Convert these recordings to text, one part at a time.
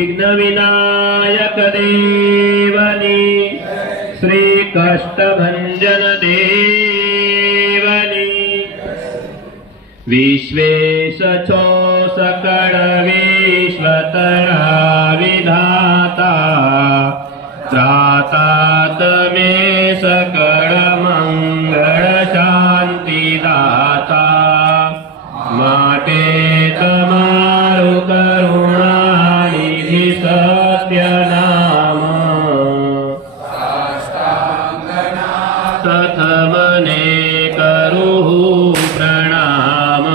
विघ्नविनायक देवनी श्री कष्टभंजन देवनी विश्वेश छो सकळ विश्वतरा विधाता त्रातात मे सकळ मंगळ शांती दाता माटे तमारु करुणा निधि सत्य नाम तथमने करुहु प्रणाम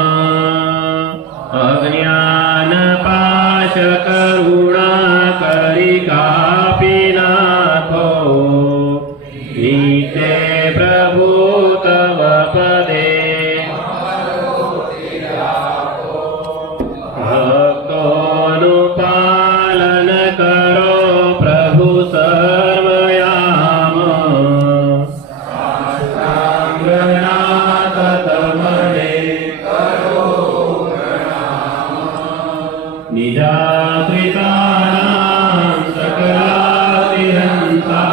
अज्ञान पाश करुणा करि कापिनाथो नीते प्रभु तव पदे भक्तोनुपालन करो प्रभु सर्वयाम निजाश्रितानां सकलातिहन्ता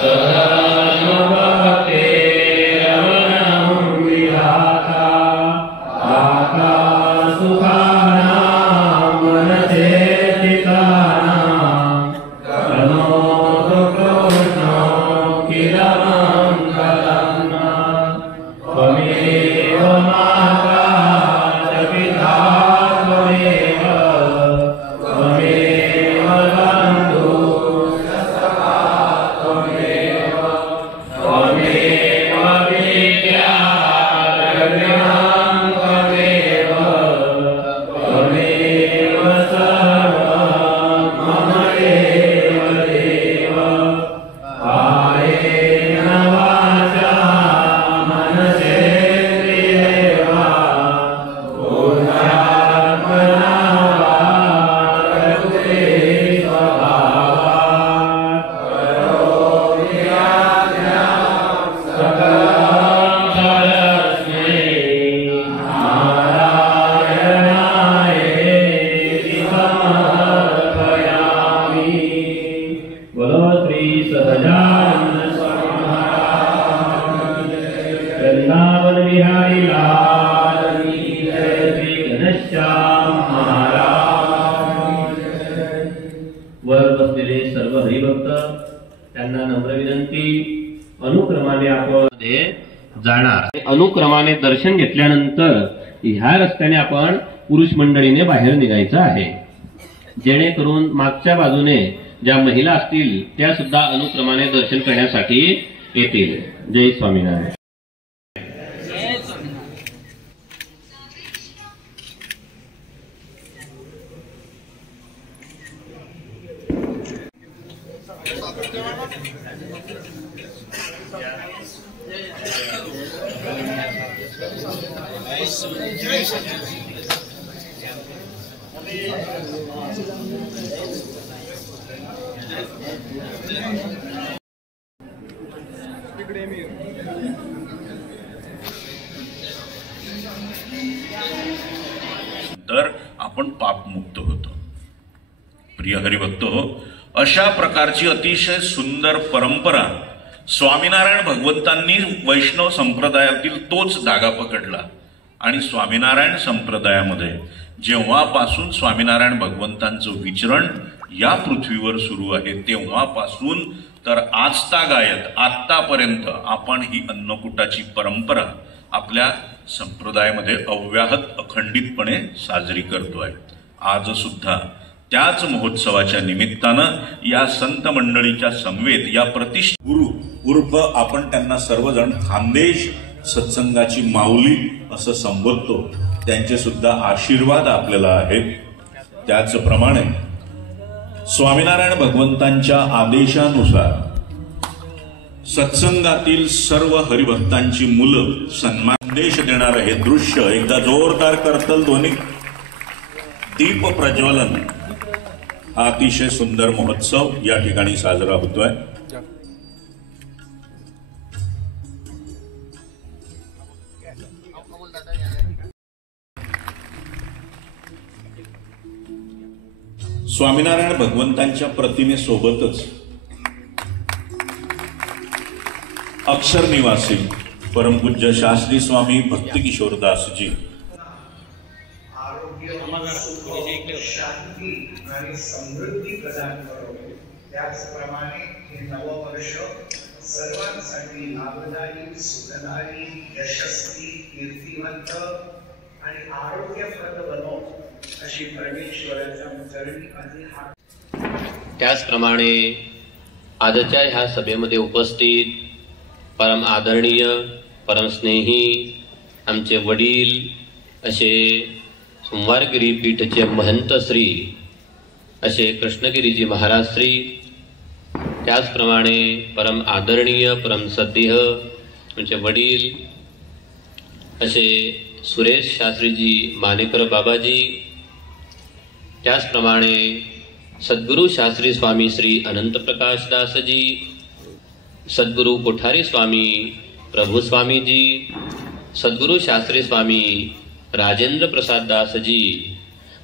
सधर्मभक्तेरवनं विधाता दाता सुखानां मनसे स्थितानां तनोतु कृष्णो किलमङ्गलम् त्वमेव माता च पिता त्वमेव त्वमेव बन्धुश्च सखा त्वमेव त्वमेव विद्या द्रव्यं त्वमेव त्वमेव सर्वं मम एव देव कायेन वाचा मनसेन्द्रियैर्वा पुण्यात्मना वा प्रकृते स्वभावात् करोमि याज्ञां सकलं परस्मै नारायणायेति समर्पयामि। बोलो श्री सहजानंद स्वामी महाराज वृंदावन बिहारी लाल की जय। श्री घनश्याम महाराज। वर बसलेले सर्व हरिभक्त त्यांना नम्र विनंती, अनुक्रमाने आपण जाणार. अनुक्रमाने दर्शन घेतल्यानंतर ह्या रस्त्याने आपण पुरुष मंडळीने बाहेर निघायचं आहे, जेणेकरून मागच्या बाजूने ज्या महिला असतील त्या सुद्धा अनुक्रमाने दर्शन करण्यासाठी येतील. जय स्वामीनारायण. तर आपण पापमुक्त होतो. प्रिय हरिभक्त हो, अशा प्रकारची अतिशय सुंदर परंपरा स्वामीनारायण भगवंतांनी वैष्णव संप्रदायातील तोच धागा पकडला. आणि स्वामीनारायण संप्रदायामध्ये जेव्हापासून स्वामीनारायण भगवंतांचं विचरण या पृथ्वीवर सुरू आहे तेव्हापासून तर आजतागायत आतापर्यंत आपण ही अन्नकूटाची परंपरा आपल्या संप्रदायामध्ये अव्याहत अखंडितपणे साजरी करतोय. आज सुद्धा त्याच महोत्सवाच्या निमित्तानं या संत मंडळीच्या समवेत या प्रतिष्ठित गुरु उर्फ आपण त्यांना सर्वजण खानदेश सत्संगाची माऊली असं संबोधतो, त्यांचे सुद्धा आशीर्वाद आपल्याला आहेत. त्याचप्रमाणे स्वामीनारायण भगवंतांच्या आदेशानुसार सत्संगातील सर्व हरिभक्तांची मुलं सन्मानदेश देणारं हे दृश्य एकदा जोरदार करतल ध्वनी दीप प्रज्वलन हा अतिशय सुंदर महोत्सव या ठिकाणी साजरा होतोय. स्वामीनारायण भगवंतांच्या प्रतिमेसोबतच अक्षर निवासी परमपूज्य शास्त्री स्वामी भक्तिकिशोरदासजी शांती आणि समृद्धी प्रदान करावे। त्याचप्रमाणे हे नववर्ष सर्वांसाठी लाभदायी, सुखदायी, यशस्वी, कीर्तिवंत आणि आरोग्यप्रद बनो अशी परमेश्वराच्या चरणी आधी हात। त्याचप्रमाणे आजच्या ह्या सभेमध्ये उपस्थित परम आदरणीय, परम स्नेही आमचे वडील असे सोमवारगिरी पीठचे महंत श्री असे कृष्णगिरीजी महाराज श्री, त्याचप्रमाणे परम आदरणीय, परम सद्देह आमचे वडील असे सुरेश शास्त्रीजी मानेकर बाबाजी, त्याचप्रमाणे सद्गुरु शास्त्री स्वामी श्री अनंत प्रकाश दासजी, सद्गुरु कोठारी स्वामी प्रभु स्वामीजी, सद्गुरु शास्त्री स्वामी राजेंद्र प्रसाद दासजी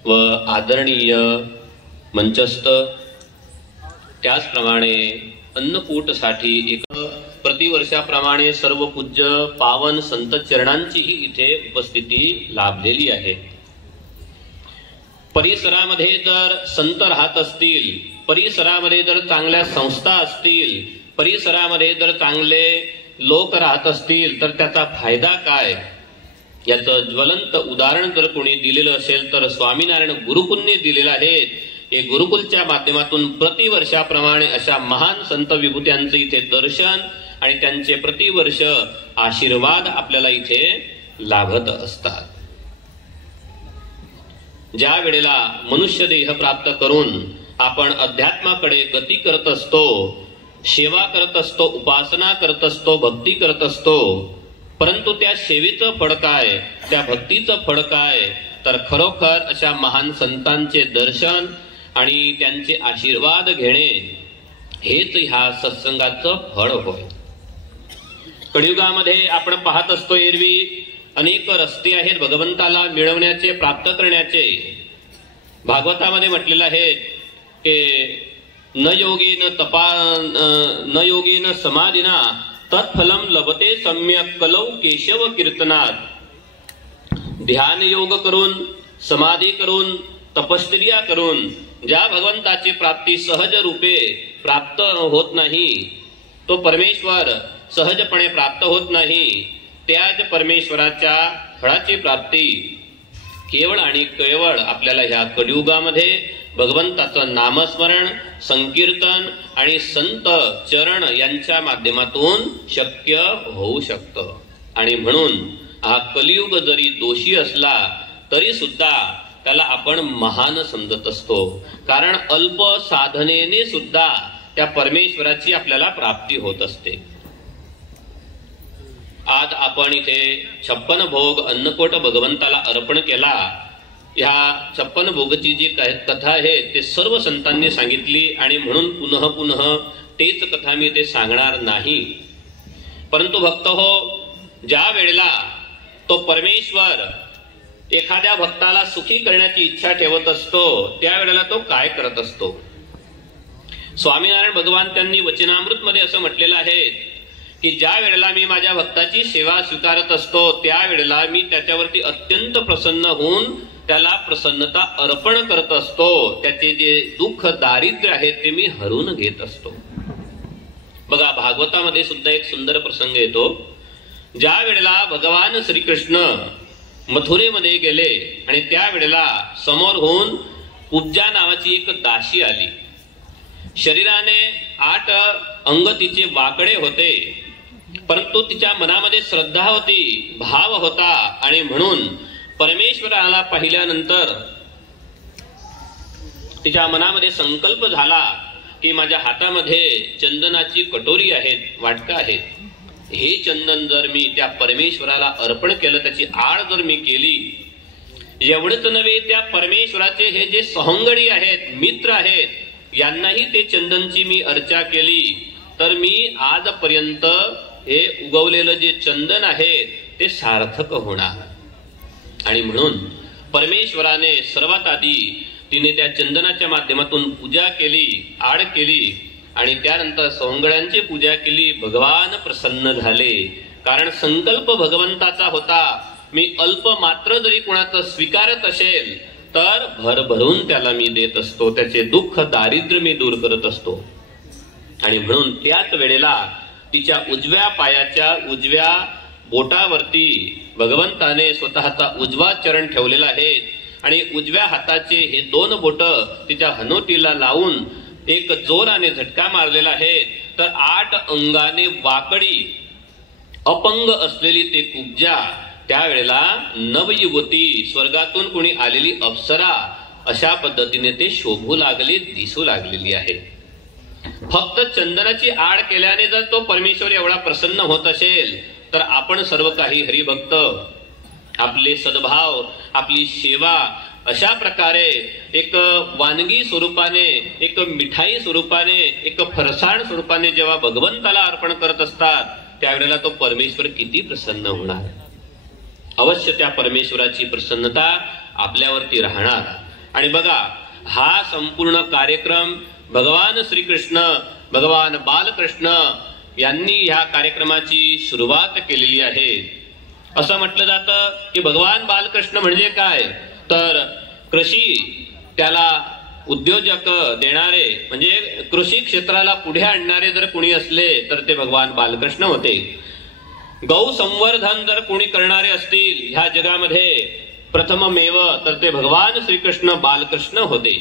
व आदरणीय मंचस्थ, त्याचप्रमाणे अन्नकूटसाठी एक प्रतिवर्षाप्रमाणे सर्व पूज्य पावन संत चरणांचीही इथे उपस्थिती लाभलेली आहे। परिसरामध्ये जर संत राहत असतील, परिसरामध्ये जर चांगल्या संस्था असतील, परिसरामध्ये जर चांगले लोक राहत असतील तर त्याचा फायदा काय, याचं ज्वलंत उदाहरण जर कोणी दिलेलं असेल तर स्वामीनारायण गुरुकुलने दिलेलं आहे। हे गुरुकुलच्या माध्यमातून प्रतिवर्षाप्रमाणे अशा महान संत विभूत्यांचे इथे दर्शन आणि त्यांचे प्रतिवर्ष आशीर्वाद आपल्याला इथे लाभत असतात। ज्या वेळेला मनुष्य देह प्राप्त करून आपण अध्यात्माकडे गती करत असतो, सेवा करत असतो, उपासना करत असतो, भक्ती करत असतो, परंतु त्या सेवेचं फळ काय, त्या भक्तीचं फळ काय, तर खरोखर अशा महान संतांचे दर्शन आणि त्यांचे आशीर्वाद घेणे हेच ह्या सत्संगाचं फळ होय। कलियुगामध्ये आपण पाहत असतो, एरवी अनेक रस्ते आहेत भगवंताला मिळवण्याचे, प्राप्त करण्याचे। भागवतामध्ये म्हटलेलं आहे की न योगेन समाधिना तत्फलम लभते सम्यक कलौ केशव कीर्तनात। ध्यान योग करून, समाधी करून, तपश्चर्या करून ज्या भगवंताची प्राप्ती सहज रूपे प्राप्त होत नाही, तो परमेश्वर सहजपणे प्राप्त होत नाही, त्याच परमेश्वराच्या फळाची प्राप्ती केवळ आणि केवळ आपल्याला ह्या कलियुगामध्ये भगवंताचं नामस्मरण, संकीर्तन आणि संत चरण यांच्या माध्यमातून शक्य होऊ शकतं। आणि म्हणून हा कलियुग जरी दोषी असला तरी सुद्धा त्याला आपण महान समजत असतो, कारण अल्प साधनेने सुद्धा त्या परमेश्वराची आपल्याला प्राप्ती होत असते। आज आपण इथे 56 भोग अन्नकोट भगवंताला अर्पण केला। ह्या 56 भोगची जी कथा आहे ते सर्व संतांनी सांगितली आणि म्हणून पुनः पुनः तेच कथा मी ते सांगणार नाही। परंतु भक्त हो, ज्या वेळेला तो परमेश्वर एखाद्या भक्ताला सुखी करण्याची इच्छा ठेवत असतो, त्यावेळेला तो काय करत असतो? स्वामीनारायण भगवान त्यांनी वचनामृत मध्ये असं म्हटलेलं आहे की ज्या वेळेला मी माझ्या भक्ताची सेवा स्वीकारत असतो, त्यावेळेला मी त्याच्यावरती अत्यंत प्रसन्न होऊन त्याला प्रसन्नता अर्पण करत असतो, त्याचे जे दुःख दारिद्र्य आहे ते मी हरून घेत असतो। बघा, भागवतामध्ये सुद्धा एक सुंदर प्रसंग येतो। ज्या वेळेला भगवान श्रीकृष्ण मथुरेमध्ये गेले आणि त्यावेळेला समोर होऊन पूज्या नावाची एक दासी आली। शरीराने 8 अंग तिचे वाकडे होते, परंतु तिच्या मनामध्ये श्रद्धा होती, भाव होता आणि म्हणून परमेश्वराला पाहिल्यानंतर तिच्या मनामध्ये संकल्प झाला की माझ्या हातामध्ये चंदनाची कटोरी आहेत, वाटका आहेत, हे चंदन जर मी त्या परमेश्वराला अर्पण केलं, त्याची आड जर मी केली, एवढंच नव्हे त्या परमेश्वराचे हे जे सहंगडी आहेत, मित्र आहेत, यांनाही ते चंदनची मी अर्चा केली, तर मी आजपर्यंत हे उगवलेलं जे चंदन आहे ते सार्थक होणार। आणि म्हणून परमेश्वराने सर्वात आधी तिने त्या चंदनाच्या माध्यमातून पूजा केली, आड केली आणि त्यानंतर सवंगड्यांची पूजा केली. भगवान प्रसन्न झाले, कारण संकल्प भगवंताचा होता. मी अल्प मात्र जरी कुणाचं स्वीकारत असेल तर भरभरून त्याला मी देत असतो, त्याचे दुःख दारिद्र्य मी दूर करत असतो. आणि म्हणून त्याच वेळेला तिच्या उजव्या पायाच्या उजव्या बोटावरती भगवंताने स्वतःचा उजवा चरण ठेवलेला आहे आणि उजव्या हाताचे हे 2 बोट तिच्या हनोटीला लावून एक जोराने झटका मारलेला आहे. तर 8 अंगाने वाकडी अपंग असलेली ते कुब्जा त्यावेळेला नवयुवती, स्वर्गातून कोणी आलेली अप्सरा अशा पद्धतीने ते शोभू लागले, दिसू लागलेली आहे. फक्त चंदनाची आड केल्याने जर तो परमेश्वर एवढा प्रसन्न होत असेल तर आपण सर्व काही हरिभक्त आपले सद्भाव, आपली सेवा अशा प्रकारे एक वानगी स्वरूपाने, एक मिठाई स्वरूपाने, एक फरसाण स्वरूपाने जेव्हा भगवंताला अर्पण करत असतात त्यावेळेला तो परमेश्वर किती प्रसन्न होणार. अवश्य त्या परमेश्वराची प्रसन्नता आपल्यावरती राहणार. आणि बघा, हा संपूर्ण कार्यक्रम भगवान श्रीकृष्ण, भगवान बालकृष्ण यांनी ह्या कार्यक्रमाची सुरुवात केलेली आहे. असं म्हटलं जातं की भगवान बालकृष्ण म्हणजे काय, तर कृषी त्याला उद्योजक देणारे, म्हणजे कृषी क्षेत्राला पुढे आणणारे जर कोणी असले तर ते भगवान बालकृष्ण होते. गौ संवर्धन जर कोणी करणारे असतील ह्या जगामध्ये प्रथममेव तर ते भगवान श्रीकृष्ण बालकृष्ण होते.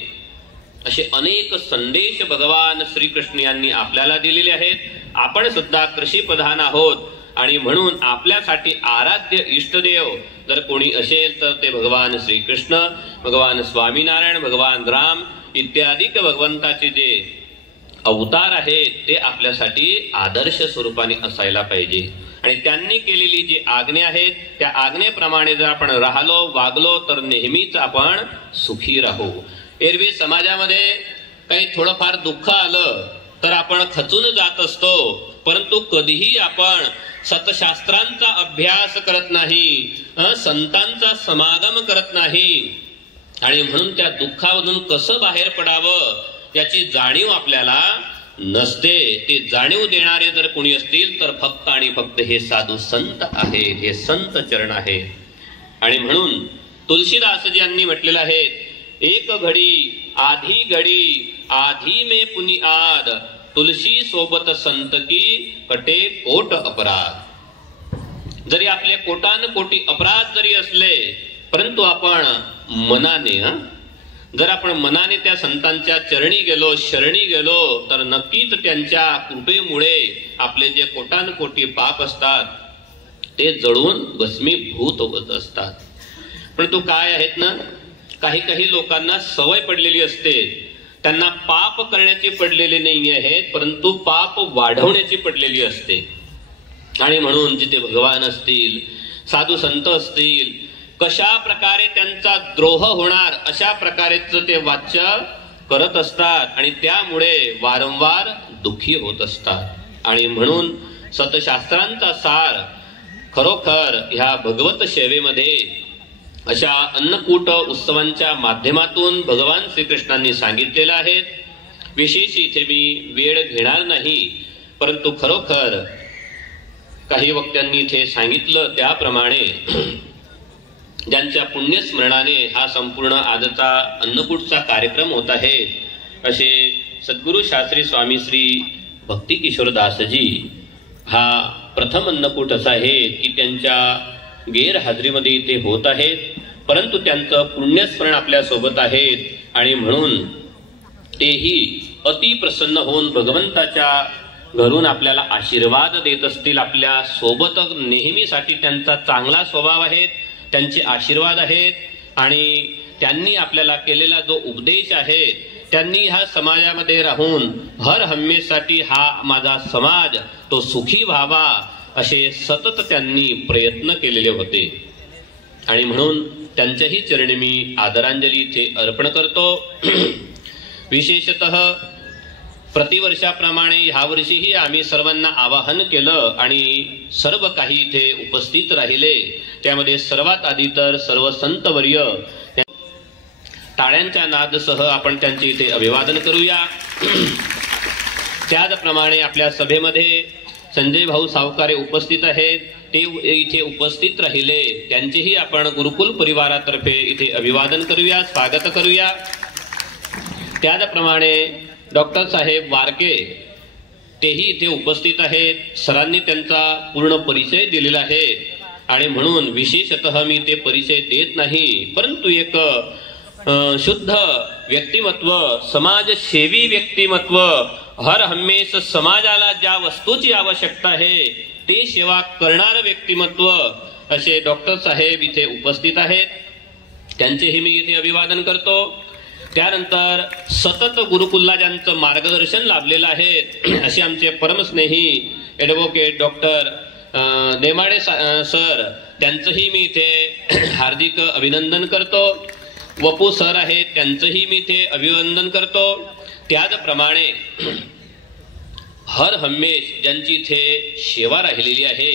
असे अनेक संदेश भगवान श्रीकृष्ण यांनी आपल्याला दिलेले आहेत. आपण सुद्धा कृषी प्रधान आहोत आणि म्हणून आपल्यासाठी आराध्य इष्टदेव जर कोणी असेल तर ते भगवान श्रीकृष्ण, भगवान स्वामीनारायण, भगवान राम इत्यादी भगवंताचे जे अवतार आहेत ते आपल्यासाठी आदर्श स्वरूपाने असायला पाहिजे. आणि त्यांनी केलेली जी आज्ञा आहेत त्या आज्ञेप्रमाणे जर आपण राहिलो, वागलो तर नेहमीच आपण सुखी राहू. एरवी समाजामध्ये काही थोडंफार दुःख आलं तर आपण खचून जात असतो, परंतु कधीही आपण सतशास्त्रांचा अभ्यास करत नाही, संतांचा समागम करत नाही. आणि म्हणून त्या दुःखामधून कसं बाहेर पडावं याची जाणीव आपल्याला नसते. ते जाणीव देणारे जर कोणी असतील तर फक्त आणि फक्त हे साधू संत आहेत, हे संत चरण आहे. आणि म्हणून तुलसीदासजी यांनी म्हटलेलं आहे, एक घडी आधी घडी आधी में पुनि आद, तुलसी सोबत संत की कटे कोट अपराध. जरी आपले कोटान कोटी अपराध जरी असले परंतु आपण मनाने जर आपण मनाने त्या संतांच्या चरणी गेलो, शरणी गेलो तर नक्कीच त्यांच्या कृपेमुळे आपले जे कोटान कोटी पाप असतात ते जळून भस्मीभूत होत असतात. परंतु काय आहेत ना, काही काही लोकांना सवय पडलेली असते, त्यांना पाप करण्याची पडलेली नाही आहेत परंतु पाप वाढवण्याची पडलेली असते. आणि म्हणून जिथे भगवान असतील, साधू संत असतील, कशा प्रकारे त्यांचा द्रोह होणार अशा प्रकारेच ते वाच्य करत असतात आणि त्यामुळे वारंवार दुःखी होत असतात. आणि म्हणून सतशास्त्रांचा सार खरोखर ह्या भगवत सेवेमध्ये अशा अन्नकूट उत्सवांच्या माध्यमातून भगवान श्रीकृष्णांनी सांगितलेलं आहे. विशेष इथे मी वेळ घेणार नाही, परंतु खरोखर काही वक्त्यांनी इथे सांगितलं त्याप्रमाणे ज्यांच्या पुण्यस्मरणाने हा संपूर्ण आजचा अन्नकूटचा कार्यक्रम होत आहे असे सद्गुरु शास्त्री स्वामी श्री भक्ती किशोरदासजी हा प्रथम अन्नकूट असा आहे की त्यांच्या गैरहजेरीमध्ये इथे होत आहेत, परंतु त्यांचं पुण्यस्मरण आपल्या सोबत आहेत. आणि म्हणून तेही अति प्रसन्न होऊन भगवंताच्या घरून आपल्याला आशीर्वाद देत असतील. आपल्या सोबत नेहमीसाठी त्यांचा चांगला स्वभाव आहे, त्यांचे आशीर्वाद आहेत. आणि त्यांनी आपल्याला केलेला जो उपदेश आहे, त्यांनी ह्या समाजामध्ये राहून हर हमेशसाठी हा माझा समाज तो सुखी व्हावा असे सतत त्यांनी प्रयत्न केलेले होते. आणि म्हणून त्यांच्याही चरणी मी आदरांजली इथे अर्पण करतो. विशेषतः प्रतिवर्षाप्रमाणे ह्या वर्षीही आम्ही सर्वांना आवाहन केलं आणि सर्व काही इथे उपस्थित राहिले. त्यामध्ये सर्वात आधी तर सर्व संतवर्य टाळ्यांच्या नादसह आपण त्यांचे इथे अभिवादन करूया. त्याचप्रमाणे आपल्या सभेमध्ये संजय भाऊ सावकारे उपस्थित आहेत, ते इथे उपस्थित राहिले, त्यांचेही आपण गुरुकुल परिवारातर्फे इथे अभिवादन करूया, स्वागत करूया. त्याचप्रमाणे डॉक्टर साहेब वारके तेही इथे उपस्थित आहेत. सरांनी त्यांचा पूर्ण परिचय दिलेला आहे आणि म्हणून विशेषतः मी ते परिचय देत नाही, परंतु एक शुद्ध व्यक्तिमत्व, समाजसेवी व्यक्तिमत्व, हर हमेश समाजाला ज्या वस्तूची आवश्यकता आहे ते सेवा करणारं व्यक्तिमत्व असे डॉक्टर साहेब इथे उपस्थित आहेत. त्यांचेही मी इथे अभिवादन करतो. त्यानंतर सतत गुरुकुलला ज्यांचं मार्गदर्शन लाभलेलं आहे असे आमचे परमस्नेही ॲडव्होकेट डॉक्टर नेमाडे सर, त्यांचंही मी इथे हार्दिक अभिनंदन करतो. वपू सर आहेत, त्यांचंही मी इथे अभिनंदन करतो. त्याचप्रमाणे हर हमेश ज्यांची इथे सेवा राहिलेली आहे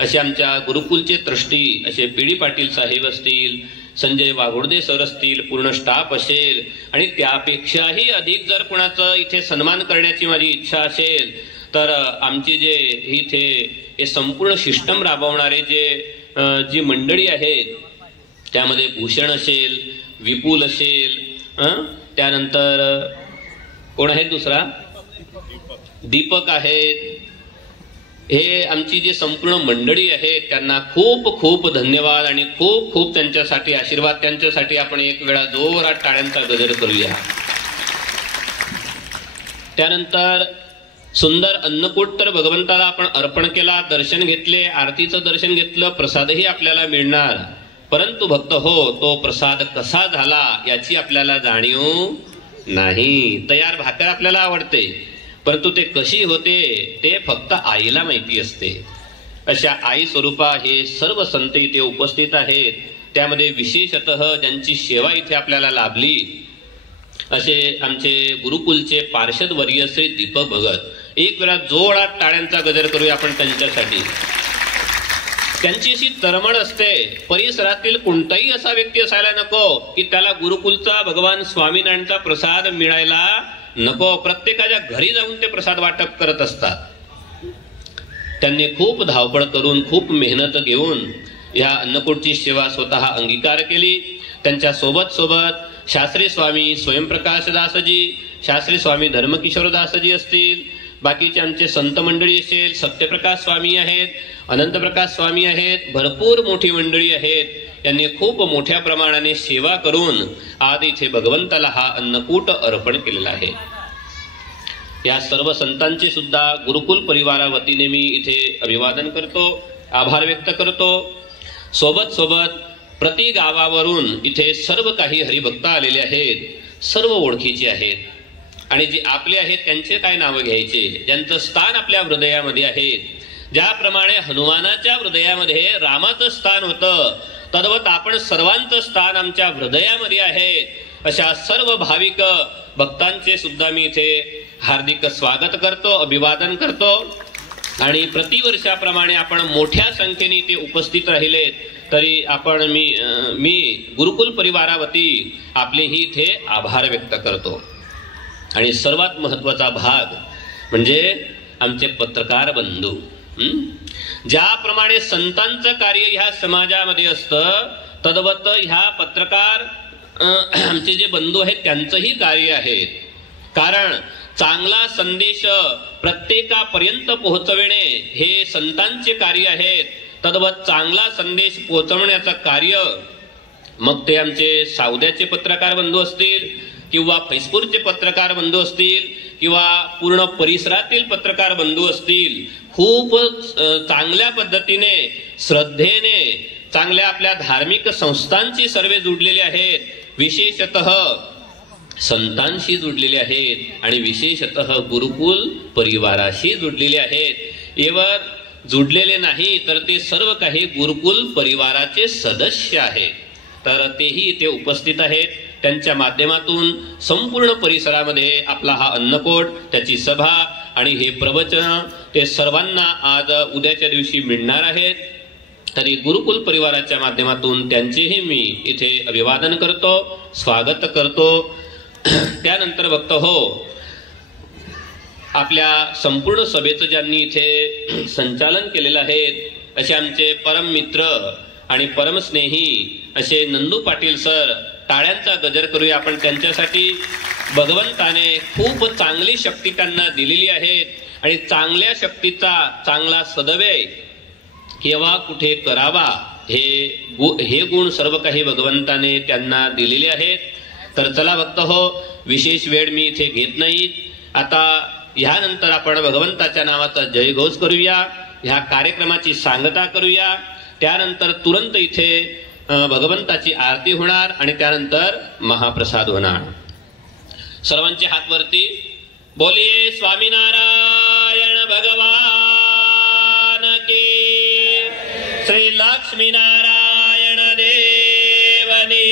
असे आमच्या गुरुकुलचे ट्रस्टी असे पी डी पाटील साहेब असतील, संजय वाघोडदे सर असतील, पूर्ण स्टाफ असेल आणि त्यापेक्षाही अधिक जर कोणाचं इथे सन्मान करण्याची माझी इच्छा असेल तर आमची जे इथे हे संपूर्ण सिस्टम राबवणारे जी मंडळी आहेत त्यामध्ये भूषण असेल, विपुल असेल, त्यानंतर कोण आहे दुसरा, दीपक आहेत, हे आमची जी संपूर्ण मंडळी आहे त्यांना खूप खूप धन्यवाद आणि खूप खूप त्यांच्यासाठी आशीर्वाद. त्यांच्यासाठी आपण एक वेळा जोरात टाळ्यांचा गजर करूया. त्यानंतर सुंदर अन्नकूट तर भगवंताला आपण अर्पण केला, दर्शन घेतले, आरतीचं दर्शन घेतलं, प्रसादही आपल्याला मिळणार, परंतु भक्त हो तो प्रसाद कसा झाला याची आपल्याला जाणीव नाही. तयार भाकर आपल्याला आवडते, परंतु ते कशी होते ते फक्त आईला माहिती असते. अशा आई स्वरूपा हे सर्व संत इथे उपस्थित आहेत. त्यामध्ये विशेषतः ज्यांची सेवा इथे आपल्याला लाभली असे आमचे गुरुकुलचे पार्षद वर्य श्री दीपक भगत. एक वेळा जोरात टाळ्यांचा गजर करूया आपण त्यांच्यासाठी. त्यांची अशी तरमण असते, परिसरातील कोणताही असा व्यक्ती असायला नको की त्याला गुरुकुलचा भगवान स्वामीनारायणचा प्रसाद मिळायला नको. प्रत्येकाच्या घरी जाऊन ते प्रसाद वाटप करत असतात. त्यांनी खूप धावपळ करून, खूप मेहनत घेऊन या अन्नकूटची सेवा स्वतः अंगीकार केली. त्यांच्या सोबत शास्त्री स्वामी स्वयंप्रकाश दासजी, शास्त्री स्वामी धर्मकिशोर दासजी असतील, बाकीचे आमचे संत मंडळी असेल, सत्यप्रकाश स्वामी आहेत, अनंतप्रकाश स्वामी आहेत, भरपूर मोठी मंडळी आहेत. यांनी खूप मोठ्या प्रमाणाने सेवा करून आज इथे भगवंताला हा अन्नकूट अर्पण केलेला आहे. या सर्व संतांचे सुद्धा गुरुकुल परिवारा वतीने मी इथे अभिवादन करतो, आभार व्यक्त करतो. सोबत प्रति गावावरून इथे सर्व काही हरिभक्त आलेले आहेत, सर्व ओळखीचे आहेत आणि जे आपले आहेत त्यांचे काय नावं घ्यायचे, ज्यांचं स्थान आपल्या हृदयामध्ये आहे. ज्याप्रमाणे हनुमानाच्या हृदयामध्ये रामाचं स्थान होतं तद्वत आपण सर्वांचं स्थान आमच्या हृदयामध्ये आहे. अशा सर्व भाविक भक्तांचे सुद्धा मी इथे हार्दिक स्वागत करतो, अभिवादन करतो आणि प्रतिवर्षाप्रमाणे आपण मोठ्या संख्येने इथे उपस्थित राहिलेत तरी आपण मी गुरुकुल परिवारावती आपलेही इथे आभार व्यक्त करतो. आणि सर्वात महत्वाचा भाग म्हणजे आमचे पत्रकार बंधू. ज्याप्रमाणे संतांचं कार्य ह्या समाजामध्ये असतं तद्वत ह्या पत्रकार आमचे जे बंधू आहेत त्यांचंही कार्य आहे. कारण चांगला संदेश प्रत्येकापर्यंत पोहोचविणे हे संतांचे कार्य आहेत. तद्वत चांगला संदेश पोहोचवण्याचं कार्य मग ते आमचे सावद्याचे पत्रकार बंधू असतील किंवा फैजपूरचे पत्रकार बंधू असतील किंवा पूर्ण परिसरातील पत्रकार बंधू असतील, खूप चांगल्या पद्धतीने श्रद्धेने चांगल्या आपल्या धार्मिक संस्थांची सर्वे जुडलेले आहेत, विशेषतः संतांशी जुडलेले आहेत आणि विशेषतः गुरुकुल परिवाराशी जुडलेले आहेत. एवर जुडलेले नाही तर ते सर्व काही गुरुकुल परिवाराचे सदस्य आहेत, तर तेही इथे उपस्थित आहेत. त्यांच्या माध्यमातून संपूर्ण परिसरामध्ये आपला हा अन्नकूट, त्याची सभा आणि हे प्रवचन ते सर्वांना आज उद्याच्या दिवशी मिळणार आहेत. तरी गुरुकुल परिवाराच्या माध्यमातून त्यांचेही मी इथे अभिवादन करतो, स्वागत करतो. त्यानंतर बघतो हो, आपल्या संपूर्ण सभेचं ज्यांनी इथे संचालन केलेलं आहे असे आमचे परम मित्र आणि परमस्नेही असे नंदू पाटील सर, टाळ्यांचा गजर करूया आपण त्यांच्यासाठी. भगवंताने खूप चांगली शक्ती त्यांना दिलेली आहे आणि चांगल्या शक्तीचा चांगला सदव्यय केव्हा कुठे करावा हे गुण सर्व काही भगवंताने त्यांना दिलेले आहेत. तर चला भक्त हो, विशेष वेळ मी इथे घेत नाही. आता ह्यानंतर आपण भगवंताच्या नावाचा जयघोष करूया, ह्या कार्यक्रमाची सांगता करूया. त्यानंतर तुरंत इथे भगवंताची आरती होणार आणि त्यानंतर महाप्रसाद होणार. सर्वांचे हात वरती. बोलिये स्वामीनारायण भगवान की. श्री लक्ष्मी नारायण देवनी.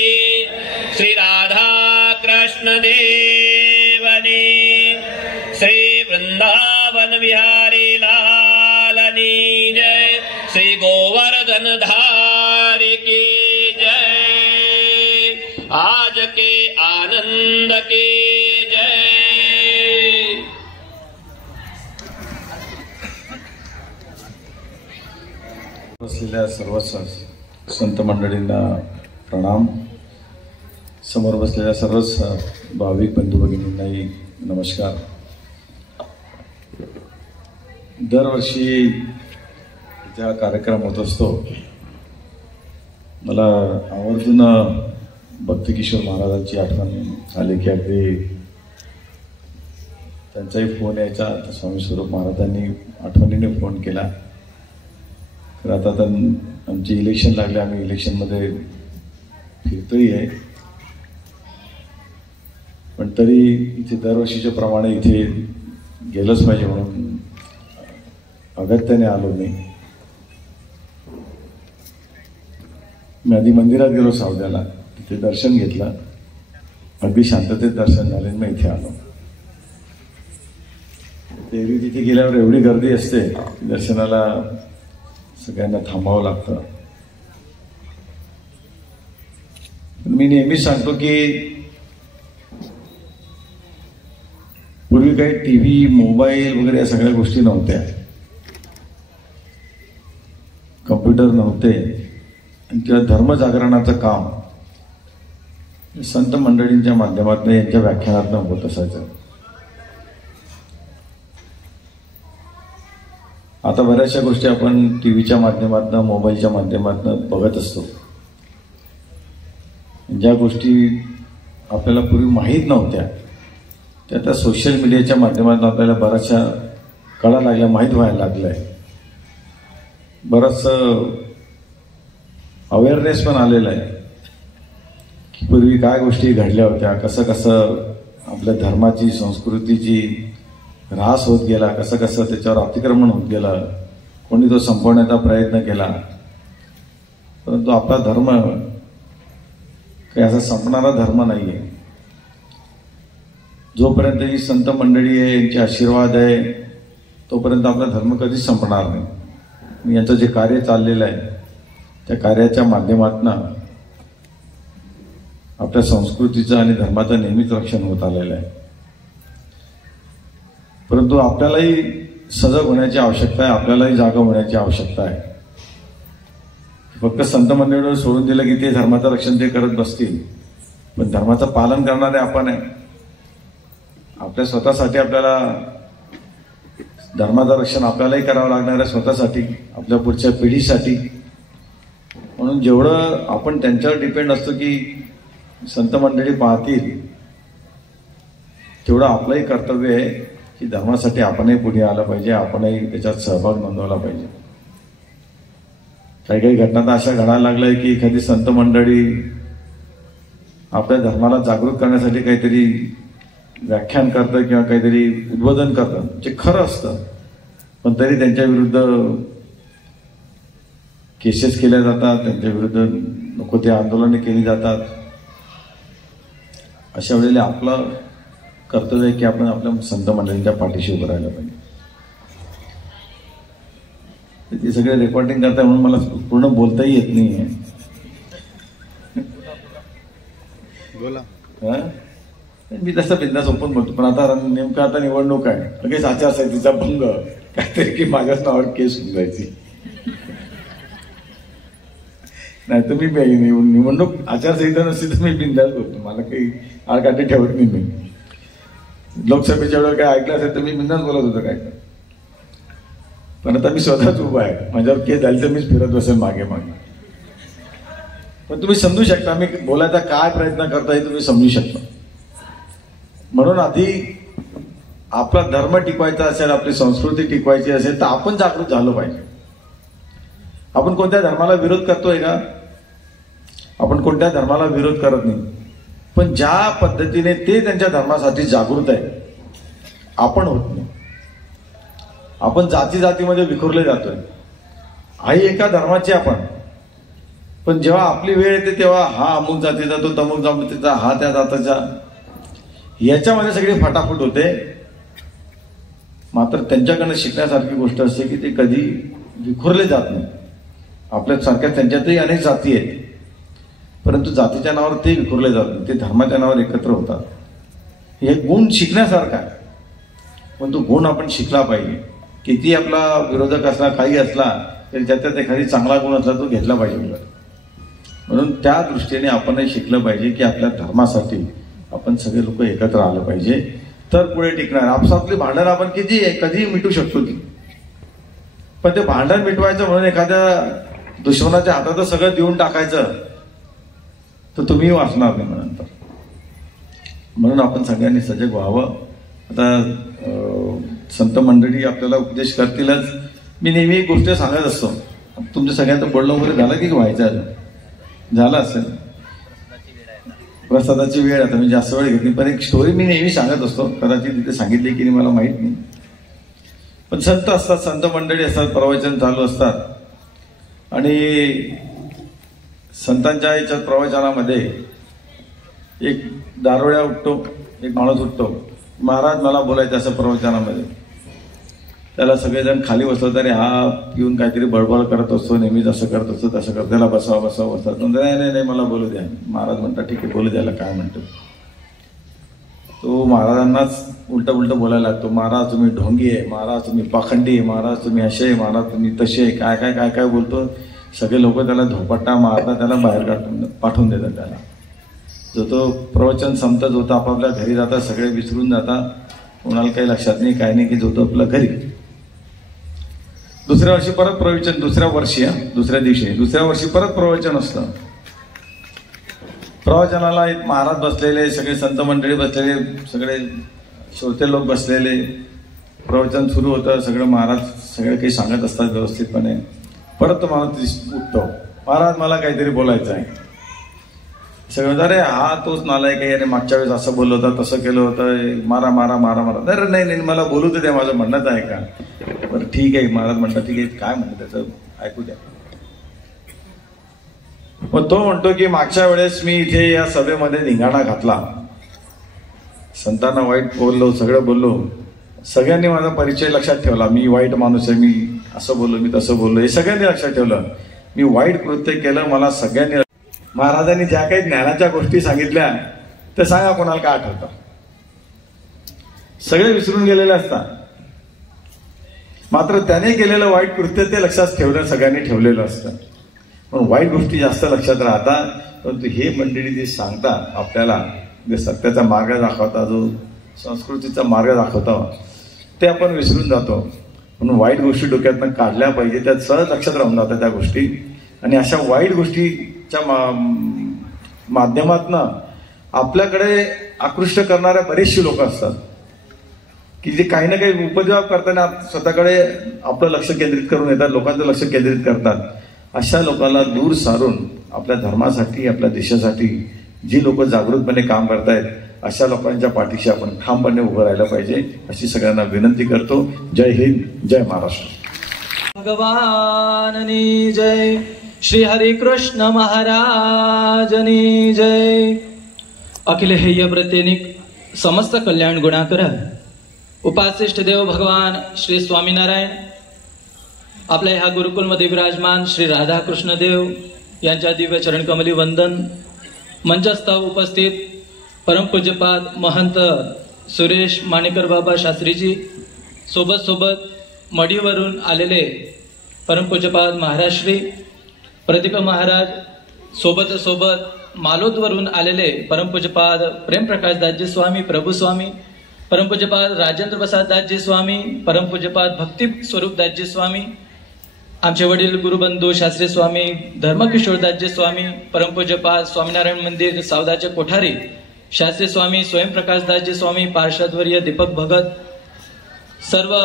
श्री राधा कृष्ण देवनी. श्री वृंदावन विहारी लालनी जय. श्री गोवर्धन धारी की जय. आज के आनंद की जय. बसलेल्या सर्व संत मंडळींना प्रणाम. समोर बसलेल्या सर्वच भाविक बंधू भगिनींनाही नमस्कार. दरवर्षी हा कार्यक्रम होत असतो. मला आवर्जून भक्तिकिशोर महाराजांची आठवण आली की अगदी त्यांचाही फोन यायचा. स्वामी स्वरूप महाराजांनी आठवणीने फोन केला. तर आता आमची इलेक्शन लागले, आम्ही इलेक्शनमध्ये फिरतोही आहे, पण तरी इथे दरवर्षीच्या प्रमाणे इथे गेलंच पाहिजे म्हणून अगत्याने आलो. मी आधी मंदिरात गेलो सावद्याला, तिथे दर्शन घेतलं, अगदी शांततेत दर्शन झाले, मी इथे आलो. एरवी तिथे गेल्यावर एवढी गर्दी असते दर्शनाला सगळ्यांना थांबावं लागतं. मी नेहमीच सांगतो की पूर्वी काही टीव्ही, मोबाईल वगैरे या सगळ्या गोष्टी नव्हत्या, कम्प्युटर नव्हते, किंवा धर्मजागरणाचं काम संत मंडळींच्या माध्यमातून, यांच्या व्याख्यानातून होत असायचं. आता बऱ्याचशा गोष्टी आपण टीव्हीच्या माध्यमातून, मोबाईलच्या माध्यमातून बघत असतो. ज्या गोष्टी आपल्याला पूर्वी माहीत नव्हत्या त्या आता सोशल मीडियाच्या माध्यमातून आपल्याला बऱ्याचशा कळा लागल्या, माहीत व्हायला लागलंय. बरंच अवेअरनेस पण आलेला आहे की पूर्वी काय गोष्टी घडल्या होत्या, कसं कसं आपल्या धर्माची, संस्कृतीची ऱ्हास होत गेला, कसं कसं त्याच्यावर अतिक्रमण होत गेलं, कोणी तो संपवण्याचा प्रयत्न केला. परंतु आपला धर्म काही असा संपणारा धर्म नाही आहे. जोपर्यंत ही संत मंडळी आहे, यांचे आशीर्वाद आहे, तोपर्यंत आपला धर्म कधीच संपणार नाही. यांचं जे कार्य चाललेलं आहे त्या कार्याच्या माध्यमातून आपल्या संस्कृतीचं आणि धर्माचं नेहमीच रक्षण होत आलेलं आहे. परंतु आपल्यालाही सजग होण्याची आवश्यकता आहे, आपल्यालाही जागा होण्याची आवश्यकता आहे. फक्त संत मंडळीवर सोडून दिलं की ते धर्माचं रक्षण ते करत बसतील, पण धर्माचं पालन करणारे आपण आहे. आपल्या स्वतःसाठी आपल्याला धर्माचं रक्षण आपल्यालाही करावं लागणार आहे, स्वतःसाठी, आपल्या पुढच्या पिढीसाठी. म्हणून जेवढं आपण त्यांच्यावर डिपेंड असतो की संत मंडळी पाहतील, तेवढं आपलंही कर्तव्य आहे की धर्मासाठी आपणही पुढे आलं पाहिजे, आपणही त्याच्यात सहभाग नोंदवला पाहिजे. काही काही घटना तर अशा घडायला लागल्या की एखादी संत मंडळी आपल्या धर्माला जागृत करण्यासाठी काहीतरी व्याख्यान करतं किंवा काहीतरी उद्बोधन करतं, जे खरं असतं, पण तरी त्यांच्या विरुद्ध केसेस केल्या जातात, त्यांच्या विरुद्ध नको ते आंदोलने केली जातात. अशा वेळेला आपलं कर्तव्य आहे की आपण आपल्या संत मंडळींच्या पाठीशी उभं राहायला पाहिजे. ते सगळे रेकॉर्डिंग करताय म्हणून मला पूर्ण बोलताही येत नाही आहे. मी तसं बिंदास ओपन बोलतो, पण आता नेमकं आता निवडणूक आहे, लगेच आचारसंहितेचा भंग काहीतरी की माझ्याच नावावर केस होऊन जायची. नाही तर मी निवडणूक आचारसंहिता नसती तर मी बिंदास बोलतो, मला काही आडकाठी ठेवत नाही मी. लोकसभेच्या वेळेला काय ऐकलं असेल तर मी बिंदास बोलत होतो काय, पण आता मी स्वतःच उभा आहे, माझ्यावर केस झाली तर मीच फिरत बसेल मागे मागे. पण तुम्ही समजू शकता मी बोलायचा काय प्रयत्न करता हे तुम्ही समजू शकता. म्हणून आधी आपला धर्म टिकवायचा असेल, आपली संस्कृती टिकवायची असेल तर आपण जागृत झालो पाहिजे. आपण कोणत्या धर्माला विरोध करतोय का? आपण कोणत्या धर्माला विरोध करत नाही, पण ज्या पद्धतीने ते त्यांच्या धर्मासाठी जागृत आहे आपण होत नाही. आपण जाती जातीमध्ये विखुरले जातोय. आई एका धर्माची आपण, पण जेव्हा आपली वेळ येते तेव्हा हा अमुक जातीचा, तो तमुक जातीचा, हा त्या जातीचा, याच्यामध्ये सगळी फटाफट होते. मात्र त्यांच्याकडनं शिकण्यासारखी गोष्ट असते की ते कधी विखुरले जात नाही. आपल्यासारख्या त्यांच्यातही अनेक जाती आहेत, परंतु जातीच्या नावावर ते विखुरले जात नाही, ते धर्माच्या नावावर एकत्र होतात. हे गुण शिकण्यासारखा आहे, पण तो गुण आपण शिकला पाहिजे. किती आपला विरोधक असला, काही असला तरी त्याच्यात एखादी चांगला गुण असला तो घेतला पाहिजे. म्हणून त्या दृष्टीने आपणही शिकलं पाहिजे की आपल्या धर्मासाठी आपण सगळे लोक एकत्र आलं पाहिजे, तर पुढे टिकणार. आपसातली भांडण आपण कधीही मिटू शकतो ती, पण ते भांडण मिटवायचं म्हणून एखाद्या दुश्मनाच्या हातात सगळं देऊन टाकायचं तर तुम्ही वाचणार नाही नंतर. म्हणून आपण सगळ्यांनी सजग व्हावं. आता संत मंडळी आपल्याला उपदेश करतीलच. मी नेहमी एक गोष्ट सांगत असतो, तुमच्या सगळ्यांचं बोलणं वगैरे झालं की व्हायचं झालं असेल. प्रसादाची वेळ, आता मी जास्त वेळ घेतली, पण एक स्टोरी मी नेहमी सांगत असतो. कदाचित तिथे सांगितली की नाही मला माहित नाही, पण संत असतात, संत मंडळी असतात, प्रवचन चालू असतात आणि संतांच्या याच्यात प्रवचनामध्ये एक दारोड्या उठतो, एक माणूस उठतो, महाराज मला बोलायचं असं प्रवचनामध्ये. त्याला सगळेजण खाली बसवतात, अरे हा पिऊन काहीतरी बडबड करत असतो, नेहमीच असं करत असतो, तसं करतो, त्याला बसतात. नाही मला बोलू द्या. महाराज म्हणतात ठीक आहे बोलू द्यायला काय म्हणतो. तो महाराजांनाच उलट बोलायला लागतो. महाराज तुम्ही ढोंगी आहे, महाराज तुम्ही पाखंडी आहे, महाराज तुम्ही असे आहे, महाराज तुम्ही तसे आहे, काय काय बोलतो. सगळे लोक त्याला धोपट्टा मारतात, त्याला बाहेर पाठवून देतात. त्याला जो प्रवचन संपत होता आपापल्या घरी जातात, सगळे विसरून जातात, कोणाला काही लक्षात नाही काय नाही की जो तो आपल्या घरी. दुसऱ्या वर्षी परत प्रवचन, दुसऱ्या वर्षी परत प्रवचन असतं. प्रवचनाला एक महाराज बसलेले, सगळे संत मंडळी बसलेले, सगळे श्रोते लोक बसलेले, प्रवचन सुरू होतं. सगळं महाराज सगळे काही सांगत असतात व्यवस्थितपणे. परत तो माणूस उठतो, महाराज मला काहीतरी बोलायचं आहे. सगळं अरे हा तोच नालायक आहे, अरे मागच्या वेळेस असं बोललं होतं, तसं केलं होतं, मारा. अरे नाही मला बोलू दे, माझं म्हणणंच आहे का. बरं ठीक आहे, महाराज म्हणतात ठीक आहे, काय म्हणतं त्याचं ऐकू द्या. मग तो म्हणतो की मागच्या वेळेस मी इथे या सभेमध्ये धिंगाणा घातला, संतांना वाईट बोललो, सगळं बोललो, सगळ्यांनी माझा परिचय लक्षात ठेवला, मी वाईट माणूस आहे, मी असं बोललो, मी तसं बोललो, हे सगळ्यांनी लक्षात ठेवलं. मी वाईट कृत्य केलं, मला सगळ्यांनी. महाराजांनी ज्या काही ज्ञानाच्या गोष्टी सांगितल्या त्या सांगा कोणाला काय आठवतं. सगळे विसरून गेलेले असतात, मात्र त्याने केलेलं वाईट कृत्य ते लक्षात ठेवलं, सगळ्यांनी ठेवलेलं असतं. पण वाईट गोष्टी जास्त लक्षात राहतात. परंतु हे मंडळी जे सांगतात आपल्याला, जे सत्याचा मार्ग दाखवता, जो संस्कृतीचा मार्ग दाखवता, ते आपण विसरून जातो. म्हणून वाईट गोष्टी डोक्यातनं काढल्या पाहिजे, त्यात सहज लक्षात राहून जातात त्या गोष्टी. आणि अशा वाईट गोष्टीच्या माध्यमातनं आपल्याकडे आकृष्ट करणाऱ्या बरेचशी लोक असतात की जे काही ना काही उपद्व्याप करताना स्वतःकडे आपलं लक्ष केंद्रित करून येतात, लोकांचं लक्ष केंद्रित करतात. अशा लोकांना दूर सारून आपल्या धर्मासाठी, आपल्या देशासाठी जी लोक जागृतपणे काम करतायत, अशा लोकांच्या पाठीशी आपण ठामपणे उभं राहायला पाहिजे, अशी सगळ्यांना विनंती करतो. जय हिंद, जय महाराष्ट्र. भगवाननी जय. श्री हरि कृष्ण महाराजनी जय. अखिल हेय प्रत्येनिक समस्त कल्याण गुणाकर उपासिष्ट देव भगवान श्री स्वामीनारायण आपल्या ह्या गुरुकुलमध्ये विराजमान श्री राधाकृष्ण देव यांच्या दिव्य चरणकमली वंदन, मंचस्थ उपस्थित परमपूज्यपाद महंत सुरेश माणेकर बाबा शास्त्रीजी, सोबत मढीवरून आलेले परमपूज्यपाद महाराज श्री प्रदीप महाराज, सोबत मालोदवरून आलेले परमपूज्यपाद प्रेमप्रकाश दासजी स्वामी प्रभू स्वामी, परमपूज्यपाद राजेंद्र प्रसाद दासजी स्वामी, परमपूज्यपाद भक्ती स्वरूप दासजी स्वामी, आमचे वडील गुरुबंधू शास्त्री स्वामी धर्मकिशोर दासजी स्वामी, परमपूज्यपाद स्वामीनारायण मंदिर सावदाचे कोठारी शास्त्री स्वामी स्वयंप्रकाश दासजी स्वामी, पार्षदवर्य दीपक भगत, सर्व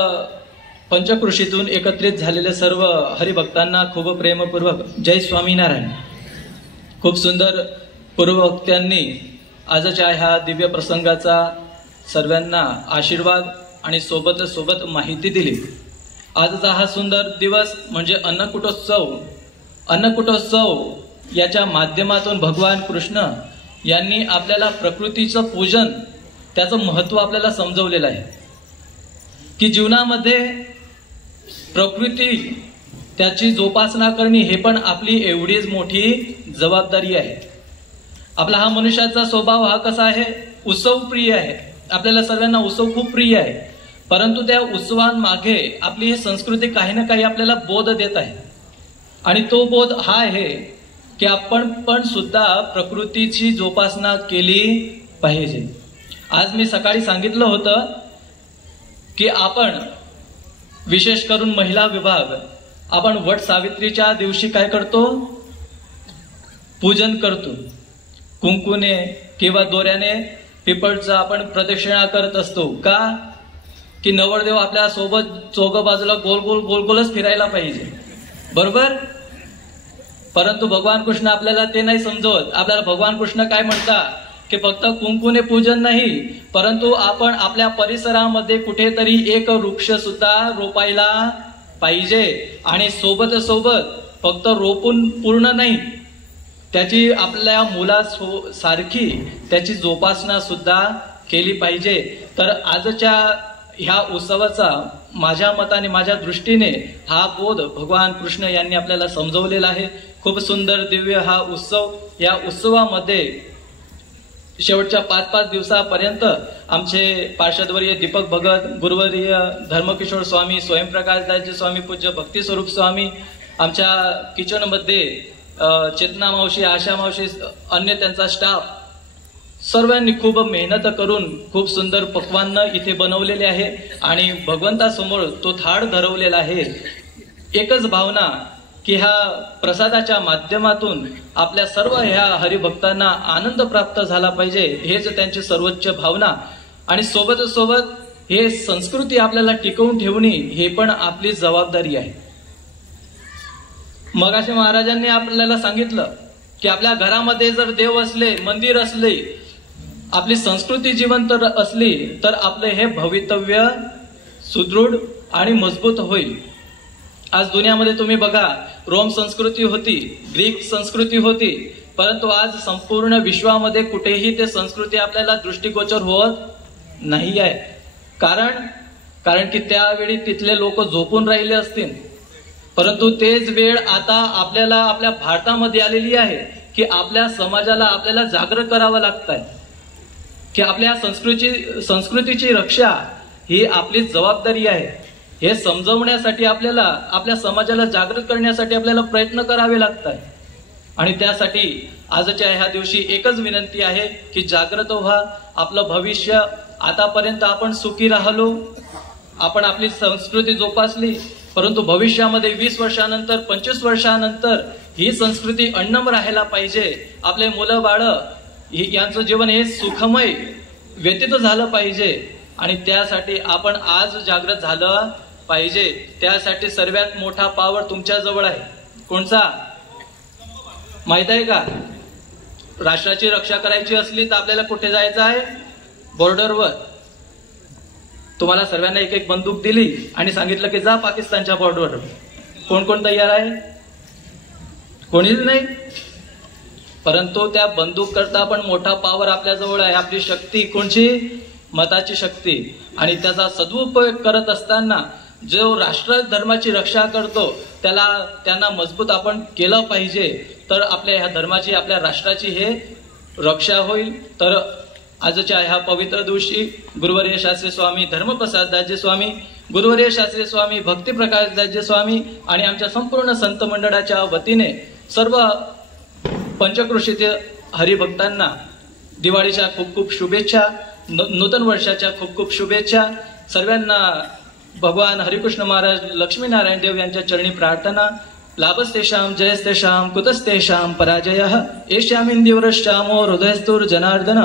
पंचकृषीतून एकत्रित झालेले सर्व हरिभक्तांना खूप प्रेमपूर्वक जय स्वामीनारायण. खूप सुंदर पूर्ववक्त्यांनी आजच्या ह्या दिव्य प्रसंगाचा सर्वांना आशीर्वाद आणि सोबत माहिती दिली. आजचा हा सुंदर दिवस म्हणजे अन्नकूटोत्सव याच्या माध्यमातून भगवान कृष्ण यांनी आपल्याला प्रकृतीचं पूजन, त्याचं महत्व आपल्याला समजवलेलं आहे की जीवनामध्ये प्रकृती त्याची जोपासना करणे हे पण आपली एवढीच मोठी जबाबदारी आहे. आपला हा मनुष्याचा स्वभाव हा कसा आहे, उत्सव प्रिय आहे. आपल्याला सर्वांना उत्सव खूप प्रिय आहे, परंतु त्या उत्सवांमागे आपली ही संस्कृती काही ना काही आपल्याला बोध देत आहे. आणि तो बोध हा आहे की आपण पण सुद्धा प्रकृतीची जोपासना केली पाहिजे. आज मी सकाळी सांगितलं होतं की आपण विशेष करून महिला विभाग आपण वट सावित्रीच्या दिवशी काय करतो, पूजन करतो. कुंकुने किंवा दोऱ्याने पिपळचा आपण प्रदक्षिणा करत असतो. का की नवरदेव आपल्या सोबत चौघ बाजूला गोलगोलच फिरायला पाहिजे, बरोबर. परंतु भगवान कृष्ण आपल्याला ते नाही समजवत. आपल्याला भगवान कृष्ण काय म्हणतात की फक्त कुंकुने पूजन नाही, परंतु आपण आपल्या परिसरामध्ये कुठेतरी एक वृक्ष सुद्धा रोपायला पाहिजे. आणि सोबत फक्त रोपून पूर्ण नाही, त्याची आपल्या मुलासारखी त्याची जोपासना सुद्धा केली पाहिजे. तर आजच्या ह्या उत्सवाचा माझ्या मताने, माझ्या दृष्टीने हा बोध भगवान कृष्ण यांनी आपल्याला समजवलेला आहे. खूप सुंदर दिव्य हा उत्सव. या उत्सवामध्ये शेवटच्या 5-5 दिवसापर्यंत आमचे पार्षदवर्य दीपक भगत, गुरुवर्य धर्मकिशोर स्वामी, स्वयंप्रकाश दासजी स्वामी, पूज्य भक्ती स्वरूप स्वामी, आमच्या किचनमध्ये चेतना मावशी, आशा मावशी, अन्य त्यांचा स्टाफ, सर्वांनी खूप मेहनत करून खूप सुंदर पक्वान्न इथे बनवलेले आहे आणि भगवंतासमोर तो थाळ धरवलेला आहे. एकच भावना की ह्या प्रसादाच्या माध्यमातून आपल्या सर्व ह्या हरिभक्तांना आनंद प्राप्त झाला पाहिजे, हेच त्यांची सर्वोच्च भावना. आणि सोबत हे संस्कृती आपल्याला टिकवून ठेवणे हे पण आपली जबाबदारी आहे. मगाशी महाराजांनी आपल्याला सांगितलं की आपल्या घरामध्ये जर देव असले, मंदिर असले, आपली संस्कृती जिवंत असली तर आपले हे भवितव्य सुदृढ आणि मजबूत होईल. आज दुनियामध्ये तुम्ही बघा, रोम संस्कृती होती, ग्रीक संस्कृती होती, परंतु आज संपूर्ण विश्वामध्ये कुठेही ते संस्कृती आपल्याला दृष्टीगोचर होत नाही आहे. कारण की त्यावेळी तिथले लोक झोपून राहिले असतील, परंतु तेच वेळ आता आपल्याला आपल्या भारतामध्ये आलेली आहे की आपल्या समाजाला आपल्याला जागृत करावं लागत आहे की आपल्या संस्कृतीची रक्षा ही आपली जबाबदारी आहे. हे समजवण्यासाठी आपल्याला आपल्या समाजाला जागृत करण्यासाठी आपल्याला प्रयत्न करावे लागतात. आणि त्यासाठी आजच्या ह्या दिवशी एकच विनंती आहे की जागृत व्हा. आपलं भविष्य, आतापर्यंत आपण सुखी राहिलो, आपण आपली संस्कृती जोपासली, परंतु भविष्यामध्ये 20 वर्षानंतर 25 वर्षानंतर ही संस्कृती अण्णम राहायला पाहिजे. आपले मुलं बाळ यांचं जीवन हे सुखमय व्यतीत झालं पाहिजे आणि त्यासाठी आपण आज जागृत झालं पाहिजे. त्यासाठी सर्वात मोठा पावर तुमच्या जवळ आहे. कोणचा माहित आहे का? राष्ट्राची रक्षा करायची असली तर आपल्याला कुठे जायचं आहे? बॉर्डरवर. तुम्हाला सर्वांना एक बंदूक दिली आणि सांगितलं की जा पाकिस्तानच्या बॉर्डरवर. कोण कोण तयार आहे? कोणीच नाही. परंतु त्या बंदूक करता पण मोठा पॉवर आपल्या जवळ आहे. आपली शक्ती कोणची? मताची शक्ती. आणि त्याचा सदुपयोग करत असताना जो राष्ट्र धर्माची रक्षा करतो त्यांना मजबूत आपण केलं पाहिजे, तर आपल्या ह्या धर्माची, आपल्या राष्ट्राची हे रक्षा होईल. तर आजच्या ह्या पवित्र दिवशी गुरुवर्य शास्त्री स्वामी धर्मप्रसाद दासजी स्वामी, गुरुवर्य शास्त्री स्वामी भक्तिप्रकाश दासजी स्वामी आणि आमच्या संपूर्ण संत मंडळाच्या वतीने सर्व पंचक्रोशीतील हरिभक्तांना दिवाळीच्या खूप खूप शुभेच्छा, नूतन वर्षाच्या खूप खूप शुभेच्छा. सर्वांना भगवान हरिकृष्ण महाराज लक्ष्मीनारायण देव यांच्या चरणी प्रार्थना. लाभस्तेषां जयस्तेषां कुतस्तेषां पराजयः एष्यामिंदिवरश्चामो हृदयस्तुर जनार्दन.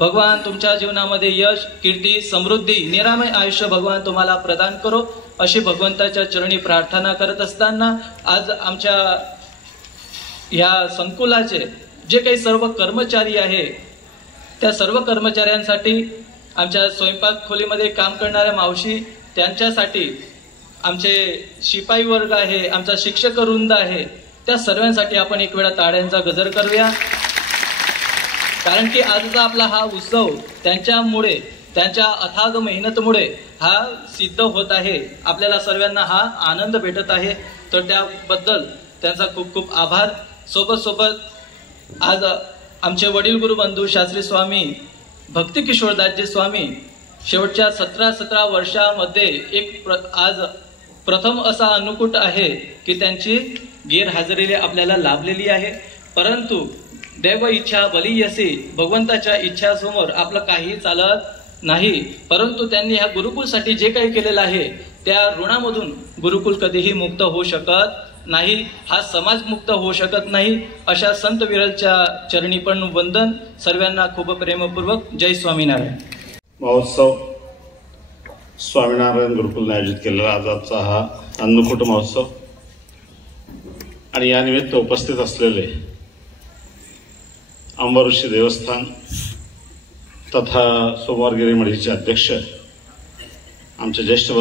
भगवान तुमच्या जीवनामध्ये यश, कीर्ती, समृद्धी, निरामय आयुष्य भगवान तुम्हाला प्रदान करो, अशी भगवंताच्या चरणी प्रार्थना करत असताना आज आमच्या या संकुलाचे जे काही सर्व कर्मचारी आहे त्या सर्व कर्मचाऱ्यांसाठी, आमच्या स्वयंपाक खोलीमध्ये काम करणाऱ्या मावशी, त्यांच्यासाठी आमचे शिपाई वर्ग आहे, आमचा शिक्षक वृंद आहे, त्या सर्वांसाठी आपण एक वेळा टाळ्यांचा गजर करूया. कारण की आजचा आपला हा उत्सव त्यांच्यामुळे, त्यांच्या अथाग मेहनतमुळे हा सिद्ध होत आहे. आपल्याला सर्वांना हा आनंद भेटत आहे, तर त्याबद्दल त्यांचा खूप खूप आभार. सोबत आज आमचे वडील गुरुबंधू शास्त्री स्वामी भक्ती किशोरदासजी स्वामी शेवटच्या 17 वर्षामध्ये आज प्रथम असा अनुकूट आहे की त्यांची गैरहजेरी आपल्याला लाभलेली आहे. परंतु देव इच्छा बलियसी, भगवंताच्या इच्छासमोर आपलं काही चालत नाही. परंतु त्यांनी ह्या गुरुकुलसाठी जे काही केलेलं आहे त्या ऋणामधून गुरुकुल कधीही मुक्त होऊ शकत नाही, हा समाज मुक्त होऊ शकत नाही. अशा संत विरलच्या चरणी पण वंदन. सर्वांना खूप प्रेमपूर्वक जय स्वामीनारायण. महोत्सव स्वामीनारायण गुरुकुलने आयोजित केलेला आजचा हा अन्नकूट महोत्सव आणि या निमित्त उपस्थित असलेले अंबऋषी देवस्थान तथा सोमवारगिरी मढीचे अध्यक्ष, आमचे ज्येष्ठ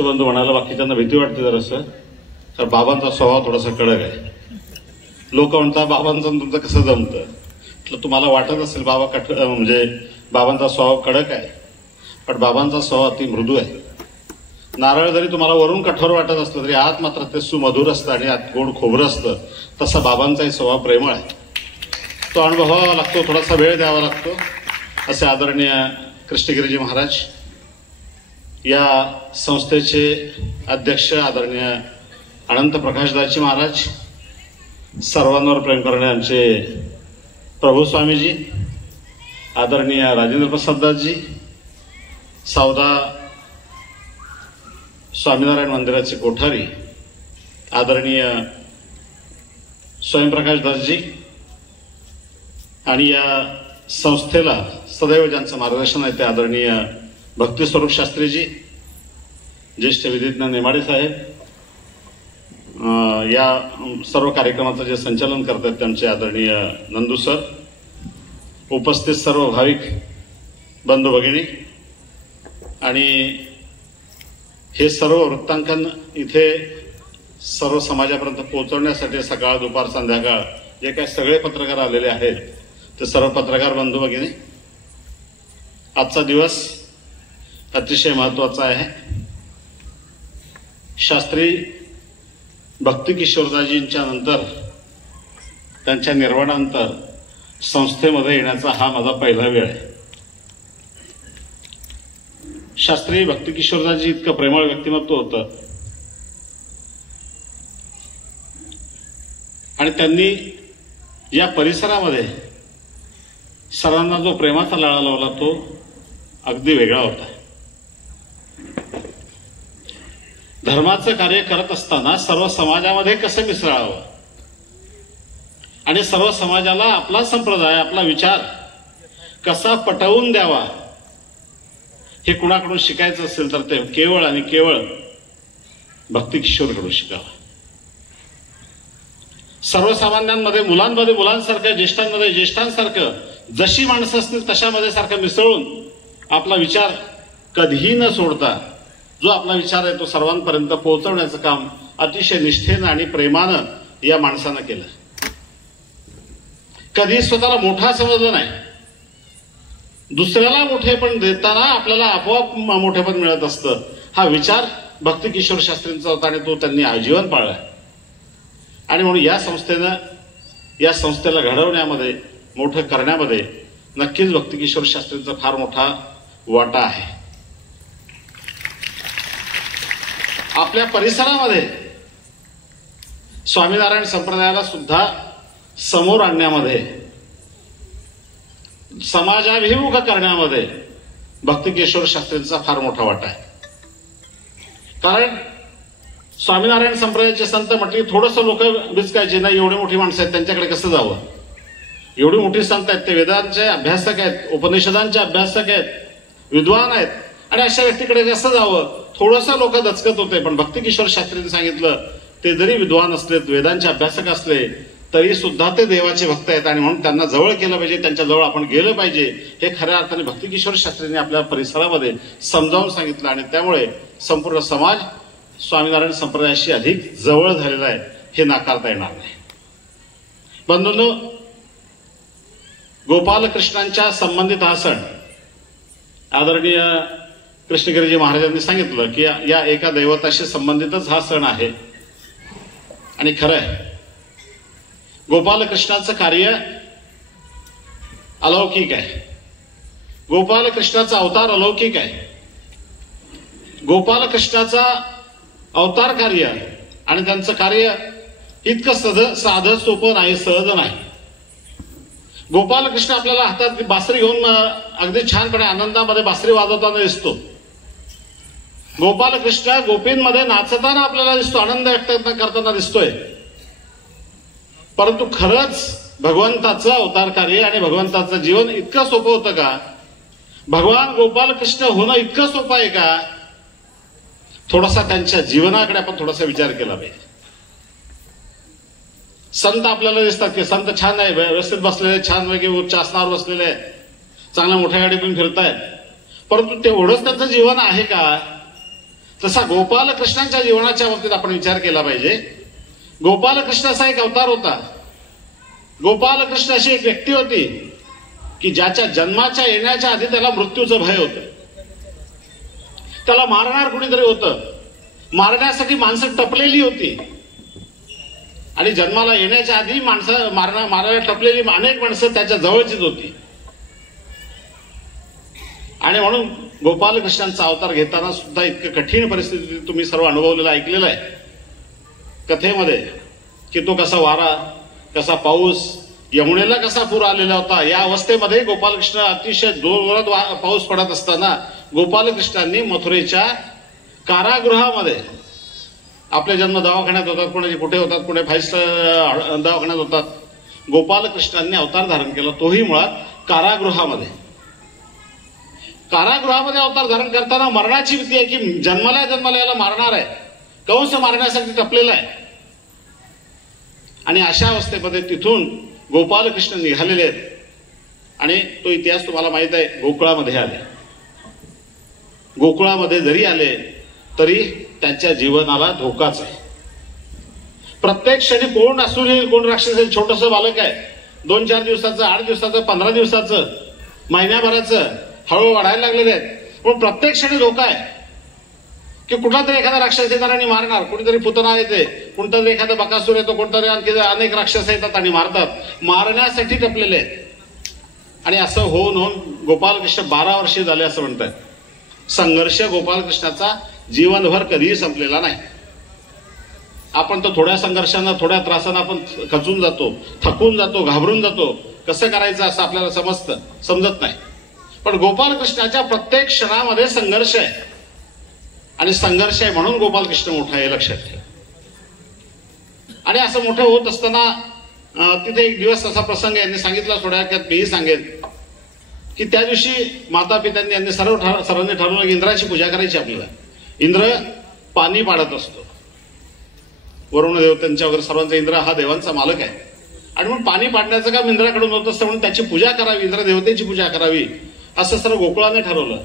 बंधू म्हणायला बाकीच्यांना भीती वाटते जरासं, तर बाबांचा स्वभाव थोडासा कडक आहे. लोक म्हणतात बाबांचं तुमचं कसं जमतं, म्हटलं तुम्हाला वाटत असेल बाबा म्हणजे बाबांचा स्वभाव कडक आहे, पण बाबांचा स्वभाव अति मृदू आहे. नारळ जरी तुम्हाला वरून कठोर वाटत असलं तरी आत मात्र ते सुमधुर असतं आणि आत गोड खोबरं असतं. तसा बाबांचाही स्वभाव प्रेमळ आहे. तो अनुभवावा लागतो, थोडासा वेळ द्यावा लागतो. असे आदरणीय कृष्णगिरीजी महाराज, या संस्थेचे अध्यक्ष आदरणीय अनंत प्रकाशदासजी महाराज, सर्वांवर प्रेम करणारे आमचे प्रभू स्वामीजी, आदरणीय राजेंद्र प्रसाददासजी, सावदा स्वामीनारायण मंदिराचे कोठारी आदरणीय स्वयंप्रकाशदासजी, आणि या संस्थेला सदैव ज्यांचं मार्गदर्शन आहे ते आदरणीय भक्तिस्वरूप शास्त्रीजी, ज्येष्ठ विधिज्ञ नेमाडे साहेब, या सर्व कार्यक्रमाचं जे संचालन करतात त्यांचे आदरणीय नंदू सर, उपस्थित सर्व भाविक बंधू भगिनी, आणि हे सर्व वृत्तांकन इथे सर्व समाजापर्यंत पोहोचवण्यासाठी सकाळ दुपार संध्याकाळ जे काही सगळे पत्रकार आलेले आहेत ते सर्व पत्रकार बंधू भगिनी, आजचा दिवस अतिशय महत्वाचा आहे. शास्त्री भक्ती किशोरदासजींच्या नंतर, त्यांच्या निर्वाणानंतर संस्थेमध्ये येण्याचा हा माझा पहिला वेळ आहे. शास्त्री भक्ती किशोरदासजी इतकं प्रेमळ व्यक्तिमत्व होतं आणि त्यांनी या परिसरामध्ये सर्वांना जो प्रेमाचा लळा लावला तो अगदी वेगळा होता. धर्माचं कार्य करत असताना सर्व समाजामध्ये कसं मिसळावं आणि सर्व समाजाला आपला संप्रदाय, आपला विचार कसा पटवून द्यावा, हे कुणाकडून शिकायचं असेल तर ते केवळ आणि केवळ भक्ती किशोरकडून शिकावं. सर्वसामान्यांमध्ये, मुलांमध्ये मुलांसारखं, ज्येष्ठांमध्ये ज्येष्ठांसारखं, जशी माणसं असतील तशामध्ये सारखं मिसळून आपला विचार कधीही न सोडता जो आपला विचार आहे तो सर्वांपर्यंत पोहोचवण्याचं काम अतिशय निष्ठेनं आणि प्रेमानं या माणसानं केलं. कधी स्वतःला मोठा समजलं नाही, दुसऱ्याला मोठेपण देताना आपल्याला आपोआप मोठेपण मिळत असतं, हा विचार भक्ती किशोर शास्त्रींचा होता आणि तो त्यांनी आजीवन पाळला. आणि म्हणून या संस्थेला घडवण्यामध्ये, मोठं करण्यामध्ये नक्कीच भक्ती किशोर शास्त्रींचा फार मोठा वाटा आहे. आपल्या परिसरामध्ये स्वामीनारायण संप्रदायाला सुद्धा समोर आणण्यामध्ये, समाजाभिमुख करण्यामध्ये भक्ती किशोर शास्त्रींचा फार मोठा वाटा आहे. कारण स्वामीनारायण संप्रदायाचे संत म्हटले थोडंसं लोक बिचकायचे, नाही एवढी मोठी माणसं आहेत त्यांच्याकडे कसं जावं, एवढी मोठी संत आहेत, ते वेदांचे अभ्यासक आहेत, उपनिषदांचे अभ्यासक आहेत, विद्वान आहेत, आणि अशा व्यक्तीकडे कसं जावं, थोडंसं लोक दचकत होते. पण भक्ती किशोर शास्त्रींनी सांगितलं ते जरी विद्वान असले, वेदांचे अभ्यासक असले, तरी सुद्धा ते देवाचे भक्त आहेत आणि म्हणून त्यांना जवळ केलं पाहिजे, त्यांच्या जवळ आपण गेलं पाहिजे, हे खऱ्या अर्थाने भक्ती किशोर शास्त्रींनी आपल्या परिसरामध्ये समजावून सांगितलं. आणि त्यामुळे संपूर्ण समाज स्वामीनारायण संप्रदायाशी अधिक जवळ झालेला आहे, हे नाकारता येणार नाही. बंधूंनो, गोपालकृष्णांच्या संबंधित हा सण आदरणीय कृष्णगिरीजी महाराजांनी सांगितलं की या एका दैवताशी संबंधितच हा सण आहे. आणि खरं आहे, गोपालकृष्णाचं कार्य अलौकिक आहे, गोपालकृष्णाचा अवतार अलौकिक आहे. गोपालकृष्णाचा अवतार कार्य आणि त्यांचं कार्य इतकं साधं सोपं नाही, सहज नाही. गोपालकृष्ण आपल्याला हातात बासरी घेऊन अगदी छानपणे आनंदामध्ये बासरी वाजवताना दिसतो. गोपालकृष्ण गोपींमध्ये नाचताना आपल्याला दिसतो, आनंद व्यक्त करताना दिसतोय. परंतु खरंच भगवंताचं अवतार कार्य आणि भगवंताचं जीवन इतकं सोपं होतं का? भगवान गोपालकृष्ण होणं इतकं सोपं आहे का? थोडासा त्यांच्या जीवनाकडे आपण थोडासा विचार केला पाहिजे. संत आपल्याला दिसतात की संत छान आहे, व्यवस्थित बसलेले, छान पैकी उच्च आसनावर बसलेले, चांगल्या मोठ्या गाडीतून फिरतायत, परंतु तेवढंच त्यांचं जीवन आहे का? तसा गोपालकृष्णांच्या जीवनाच्या बाबतीत आपण विचार केला पाहिजे. गोपालकृष्ण असा एक अवतार होता, गोपालकृष्ण अशी एक व्यक्ती होती की ज्याच्या जन्माच्या येण्याच्या आधी त्याला मृत्यूचं भय होतं. त्याला मारणार कुणीतरी होतं, मारण्यासाठी माणसं टपलेली होती. आणि जन्माला येण्याच्या आधी माणसं मारायला टपलेली अनेक माणसं त्याच्या जवळचीच होती. आणि म्हणून गोपालकृष्णांचा अवतार घेताना सुद्धा इतकं कठीण परिस्थिती तुम्ही सर्व अनुभवलेलं ऐकलेलं आहे कथेमध्ये, की तो कसा वारा, कसा पाऊस, यमुनेला कसा पूर आलेला होता. या अवस्थेमध्ये गोपालकृष्ण अतिशय जोरात पाऊस पडत असताना गोपालकृष्णांनी मथुरेच्या कारागृहामध्ये, आपले जन्म दवाखान्यात होतात, कोणाचे कुठे होतात, कुठे 5 स्टार दवाखान्यात होतात, गोपालकृष्णांनी अवतार धारण केला, तोही मुळात कारागृहामध्ये. कारागृहामध्ये अवतार धारण करताना मरणाची भीती आहे की जन्माला याला मारणार आहे, कंस मारण्यासाठी टपलेला आहे. आणि अशा अवस्थेमध्ये तिथून गोपालकृष्ण निघालेले आहेत. आणि तो इतिहास तुम्हाला माहित आहे, गोकुळामध्ये आले. गोकुळामध्ये जरी आले तरी त्यांच्या जीवनाला धोकाच आहे. प्रत्येक क्षणी कोण असू नये, कोण राक्षस आहे, छोटंसं बालक आहे, 2-4 दिवसाचं, 8 दिवसाचं, 15 दिवसाचं, महिन्याभराचं, हळूहळू वाढायला लागलेले आहेत. पण प्रत्येक क्षणी धोका आहे की कुठला तरी एखादा राक्षस येणार आणि मारणार, कुणीतरी पुतना येते, कोणतरी एखादा बकासूर येतो, कोणतरी आणखी अनेक राक्षस येतात आणि मारतात, मारण्यासाठी टपलेले आहेत. आणि असं होऊन गोपालकृष्ण 12 वर्षे झाले असं म्हणतात. संघर्ष गोपालकृष्णाचा जीवनभर कधीही संपलेला नाही. आपण तर थोड्या संघर्षानं, थोड्या त्रासानं आपण खचून जातो, थकून जातो, घाबरून जातो, कसं करायचं असं आपल्याला समजत नाही. पण गोपालकृष्णाच्या प्रत्येक क्षणामध्ये संघर्ष आहे. आणि संघर्ष आहे म्हणून गोपालकृष्ण मोठा आहे, लक्षात ठेवा. आणि असं मोठं होत असताना तिथे एक दिवस असा प्रसंग यांनी सांगितला, थोड्यात मीही सांगेन, की त्या दिवशी माता पित्यांनी यांनी सर्वांनी ठरवलं की इंद्राची पूजा करायची आपल्याला. इंद्र पाणी पाडत असतो, वरुण देवतांच्या वगैरे सर्वांचा इंद्र हा देवांचा मालक आहे. आणि म्हणून पाणी पाडण्याचं काम इंद्राकडून होत असतं, म्हणून त्याची पूजा करावी, इंद्र देवतेची पूजा करावी, असं सर्व गोकुळाने ठरवलं.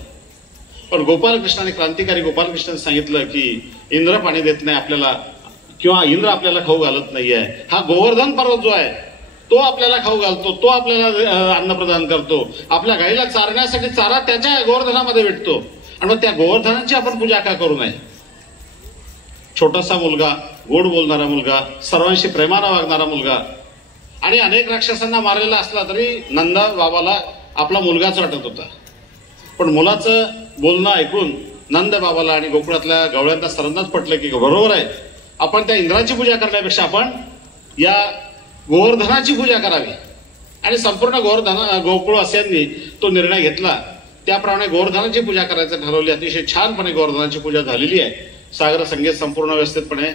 पण गोपालकृष्णाने, क्रांतिकारी गोपालकृष्णाने सांगितलं की इंद्र पाणी देत नाही आपल्याला, किंवा इंद्र आपल्याला खाऊ घालत नाहीये. हा गोवर्धन पर्वत जो आहे तो आपल्याला खाऊ घालतो, तो आपल्याला अन्न प्रदान करतो, आपल्या गाईला चारण्यासाठी चारा त्याच्या गोवर्धनामध्ये भेटतो. आणि मग त्या गोवर्धनाची आपण पूजा का करू नये? छोटासा मुलगा, गोड बोलणारा मुलगा, सर्वांशी प्रेमानं वागणारा मुलगा आणि अनेक राक्षसांना मारलेला असला तरी नंदा बाबाला आपला मुलगाच वाटत होता. पण मुलाचं बोलणं ऐकून नंद बाबाला आणि गोकुळातल्या गवळ्यांना सर्वांनाच पटलं की बरोबर आहे, आपण त्या इंद्राची पूजा करण्यापेक्षा आपण या गोवर्धनाची पूजा करावी. आणि संपूर्ण गोकुळवासियांनी तो निर्णय घेतला. त्याप्रमाणे गोवर्धनाची पूजा करायचं ठरवली. अतिशय छानपणे गोवर्धनाची पूजा झालेली आहे. सागर संगीत संपूर्ण व्यवस्थितपणे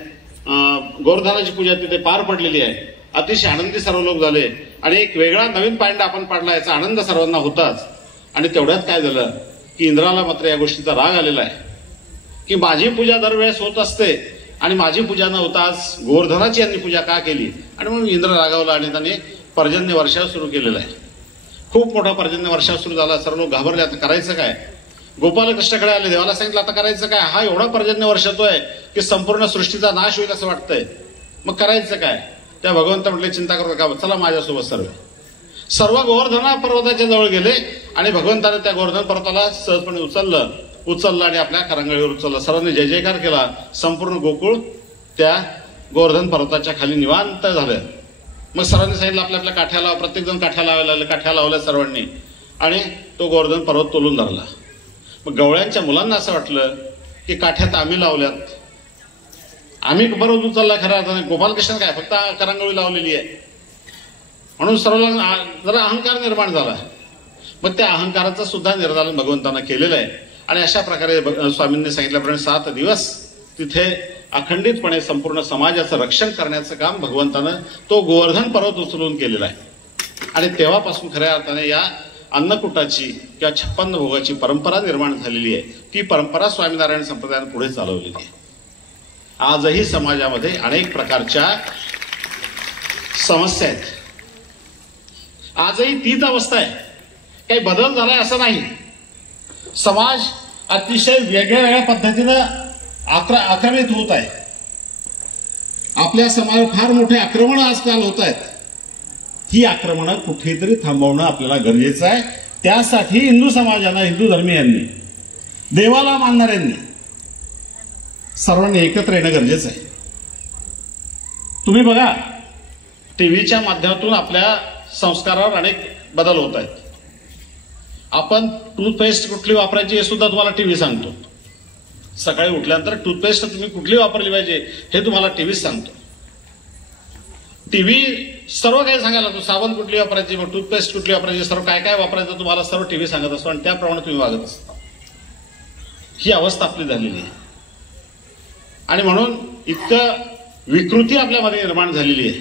गोवर्धनाची पूजा तिथे पार पडलेली आहे. अतिशय आनंदी सर्व लोक झाले आणि एक वेगळा नवीन पायंडा आपण पाडला याचा आनंद सर्वांना होताच. आणि तेवढ्यात काय झालं की इंद्राला मात्र या गोष्टीचा राग आलेला आहे की माझी पूजा दरवेळेस होत असते आणि माझी पूजा न होता आज गोवर्धनाची यांनी पूजा का केली. आणि म्हणून इंद्र रागावला आणि त्यांनी पर्जन्य वर्षाव सुरू केलेला आहे. खूप मोठा पर्जन्य वर्षाव सुरू झाला. सर्व लोक घाबरले, आता करायचं काय? गोपालकृष्णाकडे आले, देवाला सांगितलं आता करायचं काय? हा एवढा पर्जन्य वर्षतोय की संपूर्ण सृष्टीचा नाश होईल असं वाटतंय, मग करायचं काय? त्या भगवंत म्हटले चिंता करू नका, चला माझ्यासोबत. सर्व गोवर्धना पर्वताच्या जवळ गेले आणि भगवंताने त्या गोवर्धन पर्वताला सहजपणे उचललं आणि आपल्या करंगळीवर उचललं. सर्वांनी जय जयकार केला. संपूर्ण गोकुळ त्या गोवर्धन पर्वताच्या खाली निवांत झालं. मग सर्वांनी सांगितलं आपल्या आपल्या काठ्या लावा. प्रत्येक जण काठ्या लावायला लागले. काठ्या लावल्या सर्वांनी आणि तो गोवर्धन पर्वत तोलून धरला. मग गवळ्यांच्या मुलांना असं वाटलं की काठ्यात आम्ही लावल्यात, आम्ही पर्वत उचलला. खऱ्या अर्थाने गोपालकृष्ण काय फक्त करंगळी लावलेली आहे म्हणून सर्वांना जरा अहंकार निर्माण झाला. मग त्या अहंकाराचं सुद्धा निर्दालन भगवंतानं केलेलं आहे. आणि अशा प्रकारे स्वामींनी सांगितल्याप्रमाणे 7 दिवस तिथे अखंडितपणे संपूर्ण समाजाचं रक्षण करण्याचं काम भगवंतानं तो गोवर्धन पर्वत उचलून केलेलं आहे. आणि तेव्हापासून खऱ्या अर्थाने या अन्नकूटाची किंवा 56 भोगाची परंपरा निर्माण झालेली आहे. ती परंपरा स्वामीनारायण संप्रदायाने पुढे चालवलेली आहे. आजही समाजामध्ये अनेक प्रकारच्या समस्या आहेत. आजही तीच अवस्था आहे, काही बदल झालाय असं नाही. समाज अतिशय वेगळ्या पद्धतीनं आक्रमित होत आहे. आपल्या समाजावर फार मोठे आक्रमण आजकाल होत आहेत. ही आक्रमणं कुठेतरी थांबवणं आपल्याला गरजेचं आहे. त्यासाठी हिंदू समाजानं, हिंदू धर्मीयांनी, देवाला मानणाऱ्यांनी सर्वांनी एकत्र येणं गरजेचं आहे. तुम्ही बघा, टीव्हीच्या माध्यमातून आपल्या संस्कारावर अनेक बदल होत आहेत. आपण टूथपेस्ट कुठली वापरायची हे सुद्धा तुम्हाला टीव्ही सांगतो. सकाळी उठल्यानंतर टूथपेस्ट तुम्ही कुठली वापरली पाहिजे हे तुम्हाला टीव्ही सांगतो. टीव्ही सर्व काही सांगायला लागतो. साबण कुठली वापरायची, मग टूथपेस्ट कुठली वापरायची, सर्व काय काय वापरायचं तुम्हाला सर्व टीव्ही सांगत असतो आणि त्याप्रमाणे तुम्ही वागत असता. ही अवस्था आपली झालेली आहे. आणि म्हणून इतकं विकृती आपल्यामध्ये निर्माण झालेली आहे.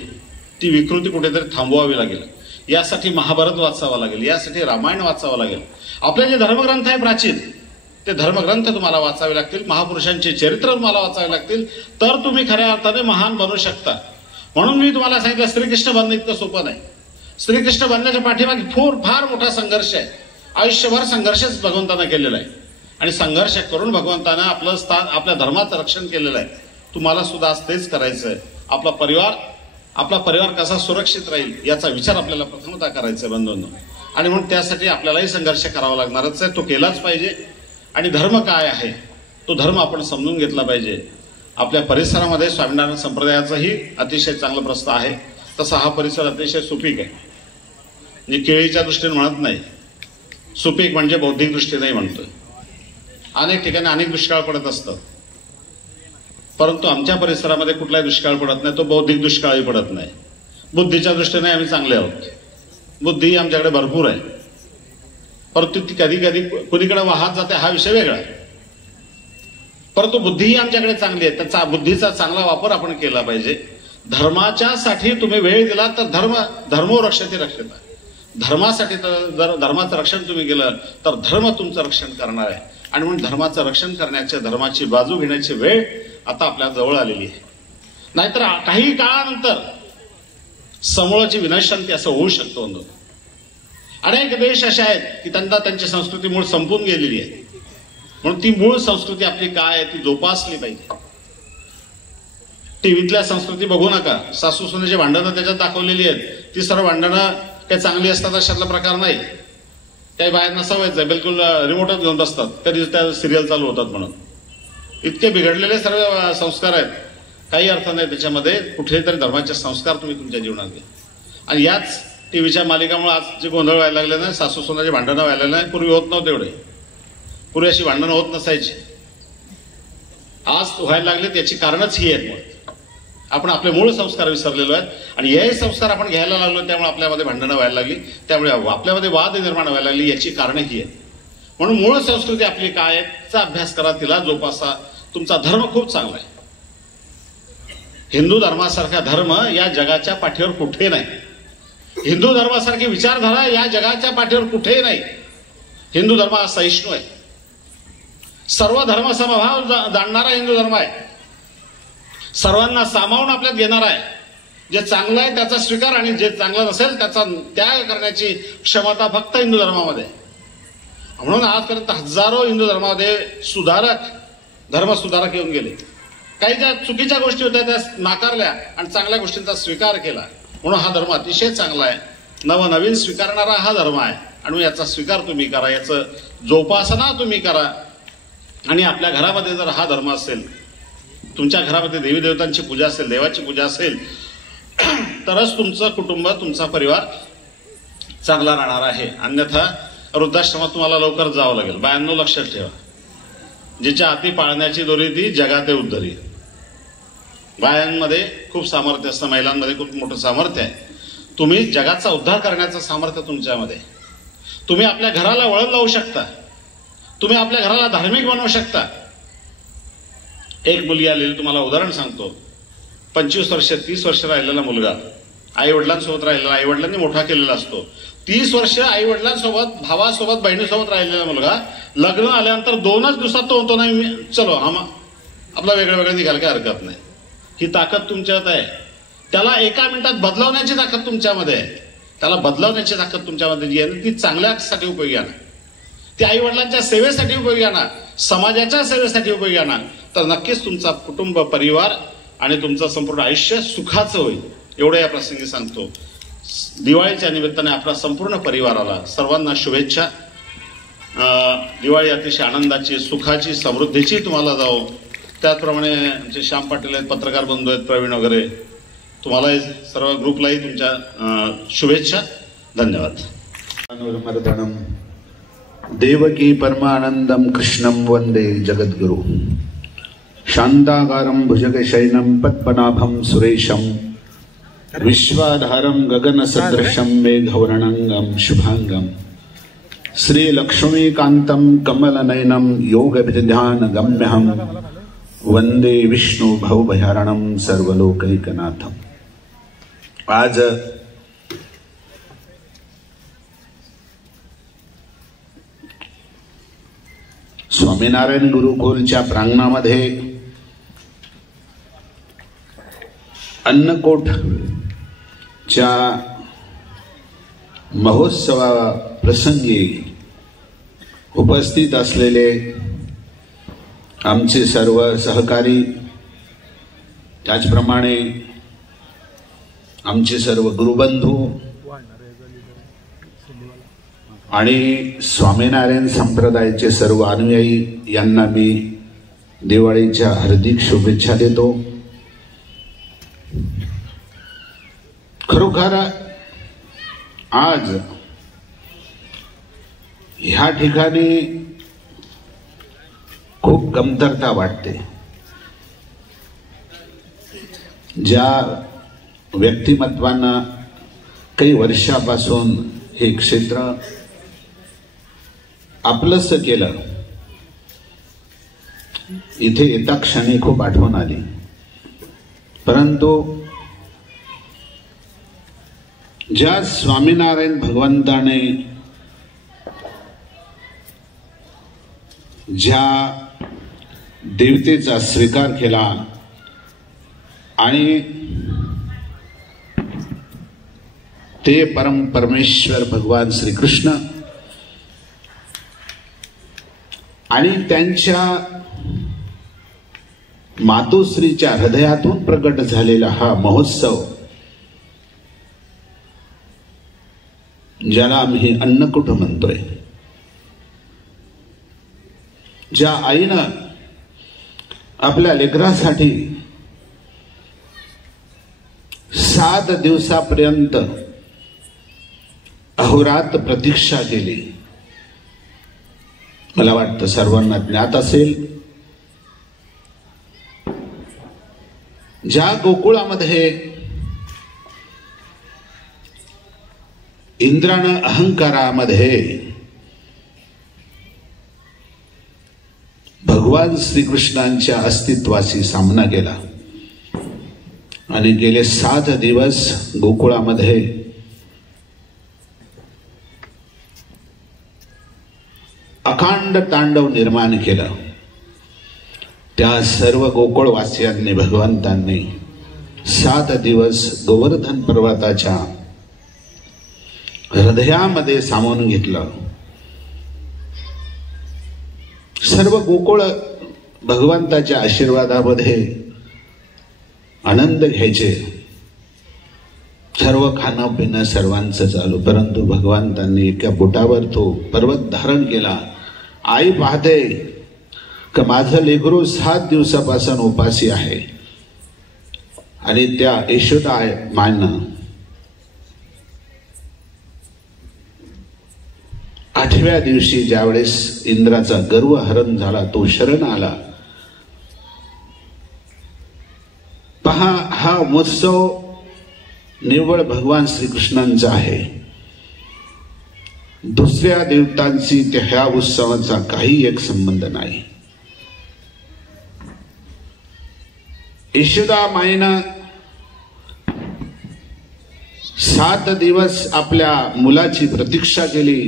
ती विकृती कुठेतरी थांबवावी लागेल. यासाठी महाभारत वाचावं लागेल, यासाठी रामायण वाचावं लागेल. आपले जे धर्मग्रंथ आहे प्राचीन, ते धर्मग्रंथ तुम्हाला वाचावे लागतील. महापुरुषांचे चरित्र तुम्हाला वाचावे लागतील, तर तुम्ही खऱ्या अर्थाने महान बनू शकता. म्हणून मी तुम्हाला सांगितलं श्रीकृष्ण बनणं इतकं सोपं नाही. श्रीकृष्ण बनण्याच्या पाठीमागे फार मोठा संघर्ष आहे. आयुष्यभर संघर्षच भगवंतानं केलेला आहे आणि संघर्ष करून भगवंतानं आपलं स्थान, आपल्या धर्माचं रक्षण केलेलं आहे. तुम्हाला सुद्धा आज तेच करायचं आहे. आपला परिवार कसा सुरक्षित राहील याचा विचार आपल्याला प्रथमतः करायचा आहे बंधूंनो. आणि म्हणून त्यासाठी आपल्यालाही संघर्ष करावा लागणारच आहे. तो केलाच पाहिजे. आणि धर्म काय आहे तो धर्म आपण समजून घेतला पाहिजे. आपल्या परिसरामध्ये स्वामीनारायण संप्रदायाचाही अतिशय चांगला प्रस्ताव आहे. तसा हा परिसर अतिशय सुपीक आहे. म्हणजे केळीच्या दृष्टीने म्हणत नाही, सुपीक म्हणजे बौद्धिक दृष्टीने म्हणतोय. अनेक ठिकाणी अनेक दुष्काळ पडत असतात, परंतु आमच्या परिसरामध्ये कुठलाही दुष्काळ पडत नाही. तो बौद्धिक दुष्काळही पडत नाही. बुद्धीच्या दृष्टीने आम्ही चांगले आहोत. बुद्धी आमच्याकडे भरपूर आहे, परंतु ती कधी कधी कुणीकडे वाहत जाते हा विषय वेगळा. परंतु बुद्धीही आमच्याकडे चांगली आहे. त्याचा बुद्धीचा चांगला वापर आपण केला पाहिजे. धर्माच्या साठी तुम्ही वेळ दिला तर धर्मो रक्षते रक्षता. धर्मासाठी जर धर्माचं रक्षण तुम्ही केलं तर धर्म तुमचं रक्षण करणार आहे. आणि म्हणून धर्माचं रक्षण करण्याच्या, धर्माची बाजू घेण्याची वेळ आता आपल्या जवळ आलेली आहे. नाहीतर काही काळानंतर समूळाची विनाशांती असं होऊ शकतो. अनेक देश असे आहेत की त्यांना त्यांची संस्कृती मूळ संपून गेलेली आहे. म्हणून ती मूळ संस्कृती आपली काय आहे ती जोपासली पाहिजे. टीव्हीतल्या संस्कृती बघू नका. सासू सुनेची भांडणं त्याच्यात दाखवलेली आहेत. ती सर्व भांडणं काही चांगली असतात अशातला प्रकार नाही. काही बायांना सवयच आहे, बिलकुल रिमोटच घेऊन बसतात कधी त्या सिरियल चालू होतात म्हणून. इतके बिघडलेले सर्व संस्कार आहेत, काही अर्थ नाही त्याच्यामध्ये. कुठेही तरी धर्माचे संस्कार तुम्ही तुमच्या जीवनात घ्या. आणि याच टीव्हीच्या मालिकामुळे आज जे गोंधळ व्हायला लागले नाही, सासू सोनाची भांडणं व्हायला नाही, पूर्वी होत नव्हते एवढे. पूर्वी अशी भांडणं होत नसायची, आज व्हायला लागले. त्याची कारणच ही आहेत. मग आपण आपले मूळ संस्कार विसरलेलो आहेत आणि हे संस्कार आपण घ्यायला लागलो, त्यामुळे आपल्यामध्ये भांडणं व्हायला लागली, त्यामुळे आपल्यामध्ये वाद निर्माण व्हायला लागली. याची कारणं ही आहेत. म्हणून मूळ संस्कृती आपली काय आहे त्याचा अभ्यास करा, तिला जोपासा. तुमचा धर्म खूप चांगला आहे. हिंदू धर्मासारखा धर्म या जगाच्या पाठीवर कुठे नाही. हिंदू धर्मासारखी विचारधारा या जगाच्या पाठीवर कुठेही नाही. हिंदू धर्म हा सहिष्णू आहे. सर्व धर्मसमभाव जाणणारा हिंदू धर्म आहे. सर्वांना सामावून आपल्यात घेणारा आहे. जे चांगलं आहे त्याचा स्वीकार आणि जे चांगलं नसेल त्याचा त्याग करण्याची क्षमता फक्त हिंदू धर्मामध्ये आहे. म्हणून आजपर्यंत हजारो हिंदू धर्मामध्ये धर्मसुधारक येऊन गेले. काही ज्या चुकीच्या गोष्टी होत्या त्या नाकारल्या आणि चांगल्या गोष्टींचा स्वीकार केला. म्हणून हा धर्म अतिशय चांगला आहे. नवनवीन स्वीकारणारा हा धर्म आहे आणि याचा स्वीकार तुम्ही करा, याचं जोपासना तुम्ही करा. आणि आपल्या घरामध्ये जर हा धर्म असेल, तुमच्या घरामध्ये देवी देवतांची पूजा असेल, देवाची पूजा असेल, तरच तुमचं कुटुंब, तुमचा परिवार चांगला राहणार आहे. अन्यथा वृद्धाश्रमात तुम्हाला लवकर जावं लागेल. बायांनो लक्षात ठेवा, जिच्या हाती पाळण्याची दोरी ती जगाते उद्धरी. बायांमध्ये खूप सामर्थ्य असतं, महिलांमध्ये खूप मोठं सामर्थ्य आहे. तुम्ही जगाचा उद्धार करण्याचं सामर्थ्य तुमच्यामध्ये. तुम्ही आपल्या घराला वळण लावू शकता, तुम्ही आपल्या घराला धार्मिक बनवू शकता. एक मुलगी आलेली, तुम्हाला उदाहरण सांगतो. 25 वर्ष 30 वर्ष राहिलेला मुलगा, आई वडिलांसोबत राहिलेला, आई वडिलांनी मोठा केलेला असतो. 30 वर्ष आई वडिलांसोबत, भावासोबत, बहिणीसोबत राहिलेला मुलगा लग्न आल्यानंतर 2च दिवसात तो म्हणतो नाही चलो आपला वेगळं वेगळं निघाल, काय हरकत नाही. ही ताकद तुमच्यात आहे. त्याला एका मिनिटात बदलवण्याची ताकद तुमच्यामध्ये आहे. त्याला बदलवण्याची ताकद तुमच्यामध्ये जी आहे ती चांगल्यासाठी उपयोगी आणा. ती आई वडिलांच्या सेवेसाठी उपयोगी आणा, समाजाच्या सेवेसाठी उपयोगी आणा. तर नक्कीच तुमचा कुटुंब, परिवार आणि तुमचं संपूर्ण आयुष्य सुखाचं होईल. एवढं या प्रसंगी सांगतो. दिवाळीच्या निमित्ताने आपल्या संपूर्ण परिवाराला सर्वांना शुभेच्छा. दिवाळी अतिशय आनंदाची, सुखाची, समृद्धीची तुम्हाला जाओ. त्याचप्रमाणे आमचे श्याम पाटील आहेत, पत्रकार बंधू आहेत, प्रवीण वगैरे, तुम्हालाही सर्व ग्रुपलाही तुमच्या शुभेच्छा. धन्यवाद. देवकी परमानंदम कृष्णं वंदे जगद्गुरु. शांताकारं भुजगशयनं पद्मनाभं सुरेशं विश्वाधारं गगनसदृशं मेघवर्णंगं शुभांगं श्रीलक्ष्मीकान्तं कमलनयनं योगभिधानगम्यहं वंदे विष्णु भवभयारणं सर्वलोकैकनाथं. आज स्वामीनारायण गुरुकुलच्या प्रांगणामध्ये अन्नकोटच्या महोत्सवा प्रसंगी उपस्थित असलेले आमचे सर्व सहकारी, त्याचप्रमाणे आमचे सर्व गुरुबंधू आणि स्वामीनारायण संप्रदायाचे सर्व अनुयायी यांना मी दिवाळीच्या हार्दिक शुभेच्छा देतो. खरोखर आज ह्या ठिकाणी खूप कमतरता वाटते. ज्या व्यक्तिमत्वांना काही वर्षापासून हे क्षेत्र आपलंसं केलं, इथे येता क्षणी खूप आठवण आली. परंतु ज्या स्वामीनारायण भगवंताने ज्या देवतेचा स्वीकार केला आणि ते परम परमेश्वर भगवान श्रीकृष्ण आणि त्यांच्या मातोश्रीच्या हृदयातून प्रकट झालेला हा महोत्सव ज्याला आम्ही अन्नकूट म्हणतोय, ज्या आईनं आपल्या लेकरासाठी 7 दिवसापर्यंत अहोरात्र प्रतीक्षा केली, मला वाटतं सर्वांना ज्ञात असेल. ज्या गोकुळामध्ये इंद्रानं अहंकारामध्ये भगवान श्रीकृष्णांच्या अस्तित्वाशी सामना केला आणि गेले 7 दिवस गोकुळामध्ये अखंड तांडव निर्माण केलं. त्या सर्व गोकुळवासियांनी भगवंतांनी 7 दिवस गोवर्धन पर्वताच्या हृदयामध्ये सामावून घेतलं. सर्व गोकुळ भगवंताच्या आशीर्वादामध्ये आनंद घ्यायचे. सर्व खाणं पिणं सर्वांचं चालू, परंतु भगवंतांनी एका बोटावर तो पर्वत धारण केला. आई पाहते की माझं लेकरू 7 दिवसापासून उपाशी आहे आणि त्या यशोदा मायनं 8व्या दिवशी ज्यावेळेस इंद्राचा गर्व हरण झाला, तो शरण आला. पहा, हा महोत्सव निव्वळ भगवान श्रीकृष्णांचा आहे. दुसऱ्या देवतांशी ह्या उत्सवाचा काही एक संबंध नाही. यशोदा माईनं 7 दिवस आपल्या मुलाची प्रतीक्षा केली.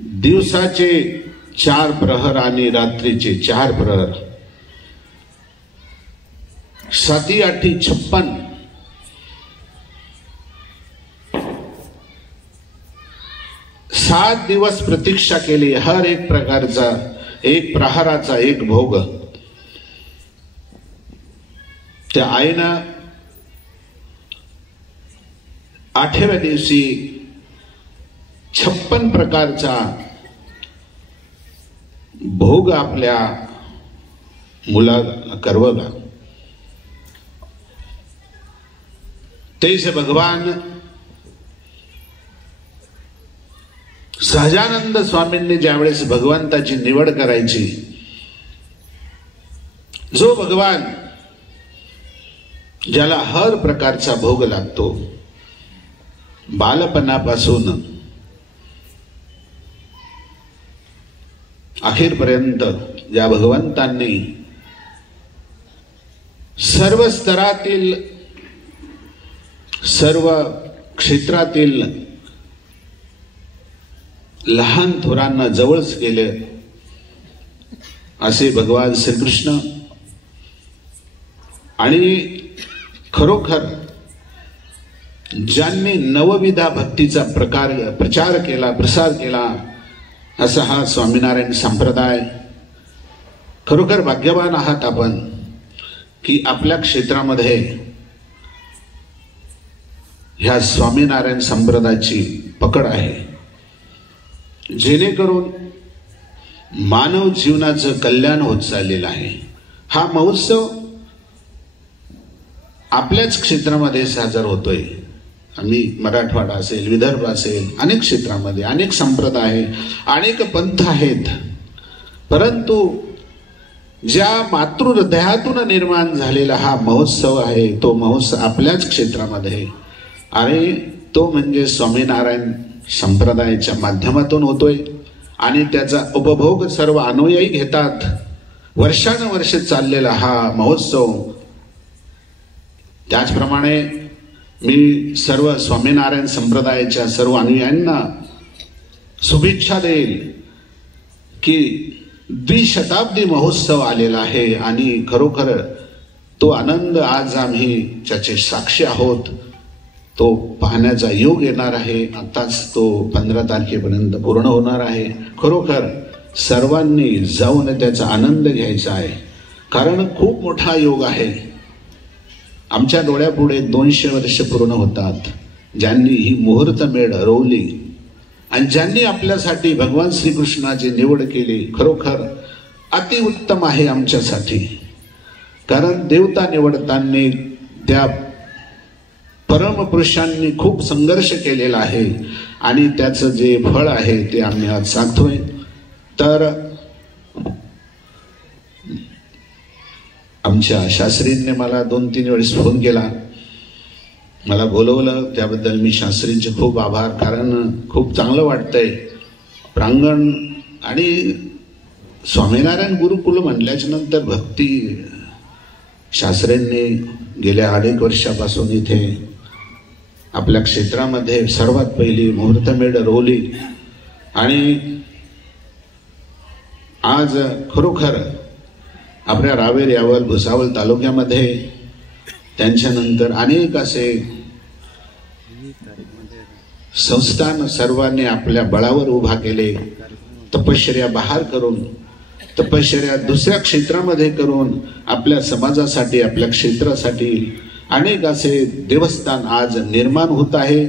दिवसाचे 4 प्रहर आणि रात्रीचे 4 प्रहर, 7 8 56 7 दिवस प्रतीक्षा केली. हर एक प्रकारचा, एक प्रहाराचा एक भोग. त्या आईनं 8व्या दिवशी 56 प्रकारचा भोग आपल्या मुलाला करवला. तेच भगवान सहजानंद स्वामींनी ज्यावेळेस भगवंताची निवड करायची, जो भगवान ज्याला हर प्रकारचा भोग लागतो, बालपणापासून अखेरपर्यंत, ज्या भगवंतांनी सर्व स्तरातील, सर्व क्षेत्रातील लहान थोरांना जवळच केले, असे भगवान श्रीकृष्ण. आणि खरोखर ज्यांनी नवविधा भक्तीचा प्रचार केला, प्रसार केला, असा हा स्वामीनारायण संप्रदाय. खरोखर भाग्यवान आहात आपण की आपल्या क्षेत्रामध्ये ह्या स्वामीनारायण संप्रदायाची पकड आहे, जेणेकरून मानव जीवनाचं कल्याण होत चाललेलं आहे. हा महोत्सव आपल्याच क्षेत्रामध्ये साजरा होतोय. आम्ही मराठवाडा असेल, विदर्भ असेल, अनेक क्षेत्रामध्ये अनेक संप्रदाय, अनेक पंथ आहेत, परंतु ज्या मातृहृदयातून निर्माण झालेला हा महोत्सव आहे, तो महोत्सव आपल्याच क्षेत्रामध्ये, आणि तो म्हणजे स्वामीनारायण संप्रदायाच्या माध्यमातून होतोय. आणि त्याचा उपभोग सर्व अनुयायी घेतात. वर्षानुवर्ष चाललेला हा महोत्सव. त्याचप्रमाणे मी सर्व स्वामीनारायण संप्रदायाच्या सर्व अनुयायांना शुभेच्छा देईल की 200 महोत्सव आलेला आहे आणि खरोखर तो आनंद आज आम्ही ज्याचे साक्षी आहोत तो पाहण्याचा योग येणार आहे. आताच तो 15 तारखेपर्यंत पूर्ण होणार आहे. खरोखर सर्वांनी जाऊन त्याचा आनंद घ्यायचा आहे, कारण खूप मोठा योग आहे. आमच्या डोळ्यापुढे 200 वर्ष पूर्ण होतात. ज्यांनी ही मुहूर्तमेढ रवली आणि ज्यांनी आपल्यासाठी भगवान श्रीकृष्णाची निवड केली, खरोखर अतिउत्तम आहे आमच्यासाठी. कारण देवता निवडताना त्या परमपुरुषांनी खूप संघर्ष केलेला आहे आणि त्याचं जे फळ आहे ते आम्ही आज सांगतोय. तर आमच्या शास्त्रींनी मला 2-3 वेळेस फोन केला, मला बोलवलं, त्याबद्दल मी शास्त्रींचे खूप आभार. कारण खूप चांगलं वाटतंय प्रांगण आणि स्वामीनारायण गुरुकुल म्हणल्याच्या नंतर भक्ती शास्त्रींनी गेल्या 2.5 वर्षापासून इथे आपल्या क्षेत्रामध्ये सर्वात पहिली मुहूर्तमेढ रोवली आणि आज खरोखर आपल्या रावेर यावल भुसावळ तालुक्यामध्ये त्यांच्यानंतर अनेक असे संस्थान सर्वांनी आपल्या बळावर उभा केले. तपश्चर्या बाहेर करून, तपश्चर्या दुसऱ्या क्षेत्रामध्ये करून आपल्या समाजासाठी, आपल्या क्षेत्रासाठी अनेक असे देवस्थान आज निर्माण होत आहे,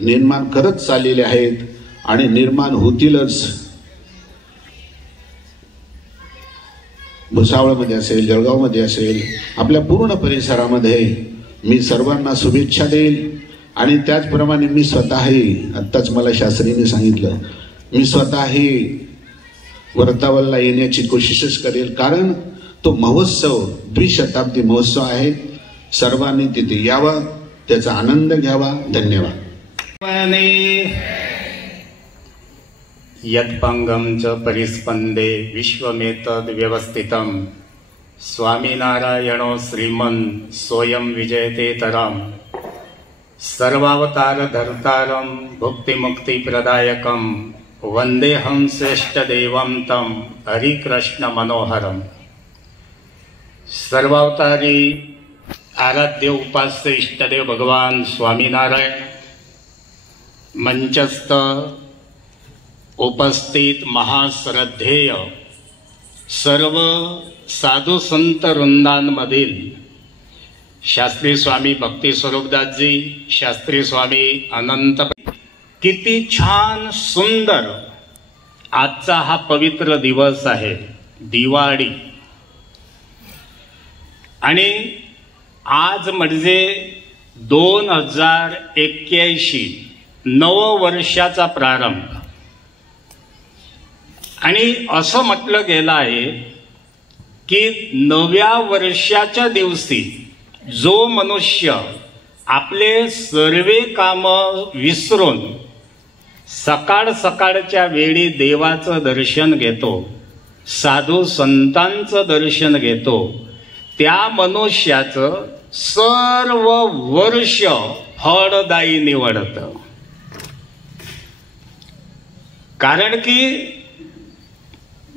निर्माण करत चाललेले आहेत आणि निर्माण होतीलच. भुसावळमध्ये असेल, जळगावमध्ये असेल, आपल्या पूर्ण परिसरामध्ये मी सर्वांना शुभेच्छा देईल. आणि त्याचप्रमाणे मी स्वतःही, आत्ताच मला शास्त्रीने सांगितलं, मी स्वतःही वर्तावलला येण्याची कोशिशच करेल. कारण तो महोत्सव द्विशताब्दी महोत्सव आहे. सर्वांनी तिथे यावं, त्याचा आनंद घ्यावा. धन्यवाद. यत्पंगम च परिस्पंदे विश्वमेतद व्यवस्थितम स्वामीनारायणो श्रीमन सोयम विजयतेतरम सर्वावतार धर्तारम भुक्तिमुक्ति प्रदायकम वंदेहम श्रेष्ठ देवम तम हरिकृष्ण मनोहरम. सर्वावतारी आराध्य उपास्य इष्टदेव भगवान स्वामीनारायण, मंचस्थ उपस्थित महाश्रद्धेय सर्व साधू संत वृंदांमधील शास्त्री स्वामी भक्ती स्वरूपदासजी, शास्त्री स्वामी अनंत, किती छान सुंदर आजचा हा पवित्र दिवस आहे, दिवाळी. आणि आज म्हणजे 2081 नववर्षाचा प्रारंभ. आणि असं म्हटलं गेलं आहे की नव्या वर्षाच्या दिवशी जो मनुष्य आपले सर्वे काम विसरून सकाळ सकाळच्या वेळी देवाचं दर्शन घेतो, साधू संतांचं दर्शन घेतो, त्या मनुष्याचं सर्व वर्ष फळदायी निवडतं. कारण की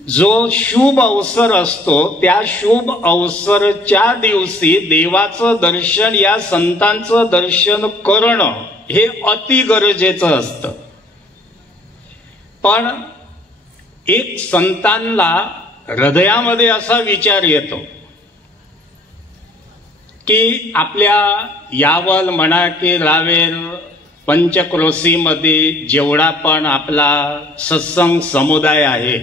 जो शुभ अवसर असतो त्या शुभ अवसरच्या दिवशी देवाचं दर्शन, या संतांचं दर्शन करणं हे अति गरजेचं असतं. पण एक संतांना हृदयामध्ये असा विचार येतो की आपल्या यावल म्हणा की रावेर पंचक्रोशीमध्ये जेवढा पण आपला सत्संग समुदाय आहे,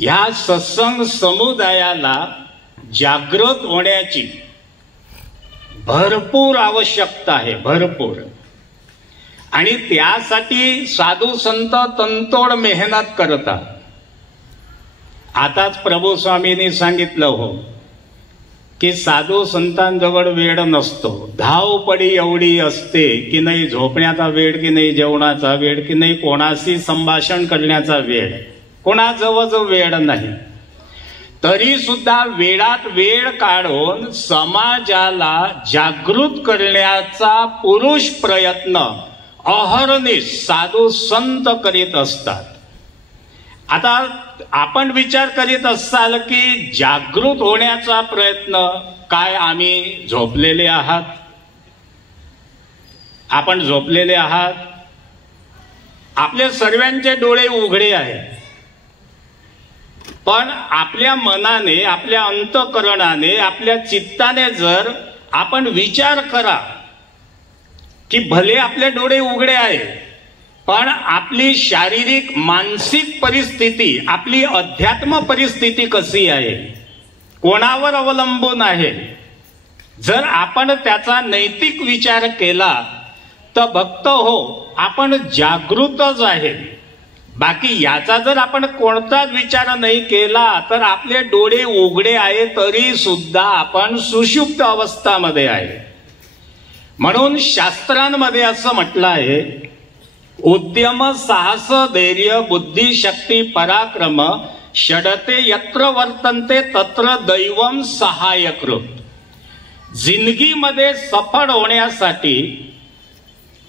या सत्संग समुदायाला जागृत होण्याची भरपूर आवश्यकता आहे, भरपूर. आणि त्यासाठी साधू संत तनतोड मेहनत करतात. आताच प्रभू स्वामींनी सांगितलं हो की साधू संतांजवळ वेळ नसतो, धावपडी एवढी असते की नाही झोपण्याचा वेळ, की नाही जेवणाचा वेळ, की नाही कोणाशी संभाषण करण्याचा वेळ, कोणाजवळ वेळ नाही. तरी सुद्धा वेळात वेळ काढून समाजाला जागृत करण्याचा पुरुष प्रयत्न अहर्निश साधू संत करीत असतात. आता आपण विचार करीत असाल की जागृत होण्याचा प्रयत्न काय, आम्ही झोपलेले आहात, आपण झोपलेले आहात, आपल्या सर्वांचे डोळे उघडे आहेत. पण आपल्या मनाने, आपल्या अंतःकरणाने, आपल्या चित्ताने जर आपण विचार करा की भले आपले डोळे उघडे आहे, पण आपली शारीरिक मानसिक परिस्थिती, आपली अध्यात्म परिस्थिती कशी आहे, कोणावर अवलंबून आहे. जर आपण त्याचा नैतिक विचार केला तर भक्त हो, आपण जागृतच आहे. बाकी याचा जर आपण कोणताच विचार नाही केला तर आपले डोळे उघडे आहे तरी सुद्धा आपण सुषुप्त अवस्थामध्ये आहे. म्हणून शास्त्रांमध्ये असं म्हटलं आहे, उद्यम साहस धैर्य बुद्धी शक्ती पराक्रम षडते यत्र वर्तन्ते तत्र दैवम सहायकृत. जिंदगीमध्ये सफळ होण्यासाठी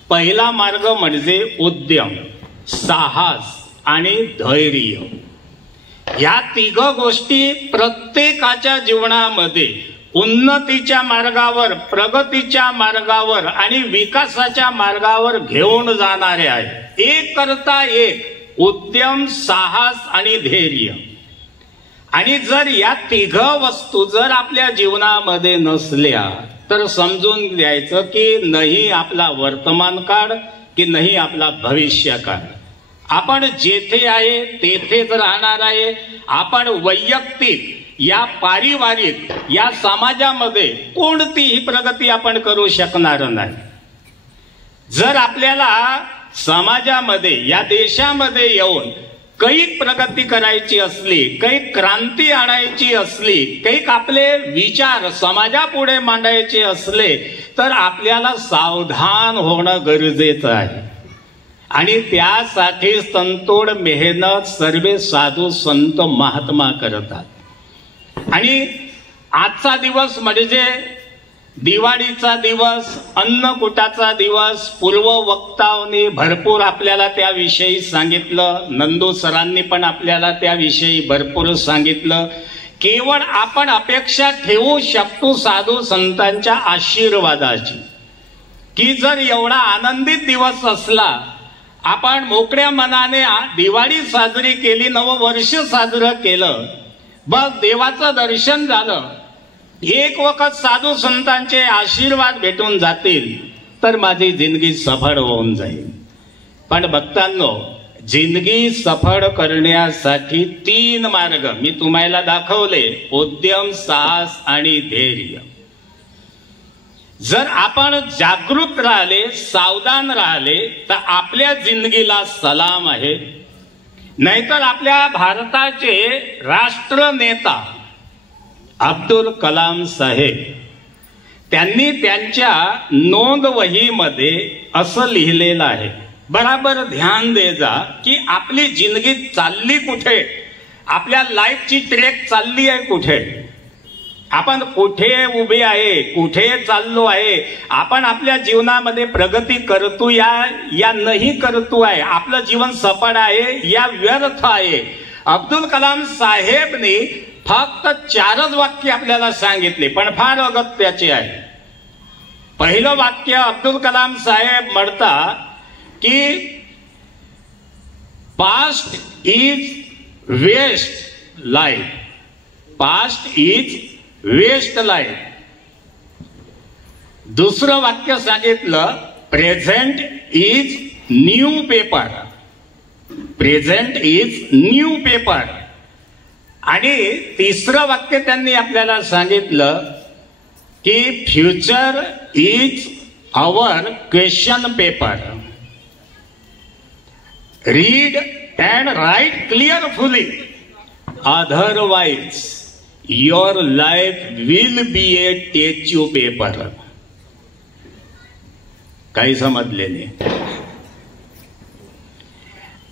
पहिला मार्ग म्हणजे उद्यम, साहस आणि धैर्य. या तिघ गोष्टी प्रत्येकाच्या जीवनामध्ये उन्नतीच्या मार्गावर, प्रगतीच्या मार्गावर आणि विकासाच्या मार्गावर घेऊन जाणारे आहेत. एक करता एक उद्यम, साहस आणि धैर्य. आणि जर या तिघ वस्तू जर आपल्या जीवनामध्ये नसल्या तर समजून द्यायचं की नाही आपला वर्तमान काळ की नाही आपला भविष्य काळ. आपण जेथे आहे तेथेच राहणार आहे. आपण वैयक्तिक या पारिवारिक या समाजामध्ये कोणतीही प्रगती आपण करू शकणार नाही. जर आपल्याला समाजामध्ये या देशामध्ये येऊन काही प्रगती करायची असली, काही क्रांती आणायची असली, काही आपले विचार समाजापुढे मांडायचे असले तर आपल्याला सावधान होणं गरजेचं आहे. आणि त्यासाठी संतोड मेहनत सर्व साधू संत महात्मा करतात. आणि आजचा दिवस म्हणजे दिवाळीचा दिवस, अन्नकूटाचा दिवस. पूर्व वक्तांनी भरपूर आपल्याला त्याविषयी सांगितलं, नंदू सरांनी पण आपल्याला त्याविषयी भरपूर सांगितलं. केवळ आपण अपेक्षा ठेवू शकतो साधू संतांच्या आशीर्वादाची, की जर एवढा आनंदित दिवस असला, आपण मोकळ्या मनाने दिवाळी साजरी केली, नववर्ष साजरं केलं, बस देवाचं दर्शन झालं, एक वखत साधू संतांचे आशीर्वाद भेटून जातील तर माझी जिंदगी सफळ होऊन जाईल. पण भक्तांनो, जिंदगी सफळ करण्यासाठी 3 मार्ग मी तुम्हाला दाखवले, उद्यम, साहस आणि धैर्य. जर आपण जागृत राहिले, सावधान राहिले तर आपल्या जिंदगीला सलाम आहे. नाहीतर आपल्या भारताचे राष्ट्रनेता अब्दुल कलाम साहेब त्यांनी त्यांच्या नोंदवहीमध्ये असं लिहिलेलं आहे, बराबर ध्यान दे जा की आपली जिंदगी चालली कुठे, आपल्या लाईफची ट्रेक चालली आहे कुठे, आपण कुठे उभे आहे, कुठे चाललो आहे, आपण आपल्या जीवनामध्ये प्रगती करतो या नाही करतो आहे, आपलं जीवन सफळ आहे या व्यर्थ आहे. अब्दुल कलाम साहेबने फक्त 4च वाक्य आपल्याला सांगितले, पण फार अगत्याचे आहे. पहिलं वाक्य अब्दुल कलाम साहेब म्हणतात की past is waste life, past is waste life. दुसरं वाक्य सांगितलं, present is new paper, present is new paper. आणि तिसरं वाक्य त्यांनी आपल्याला सांगितलं की future is our question paper, read and write carefully, otherwise your life will be a tissue paper. काही समजले नाही.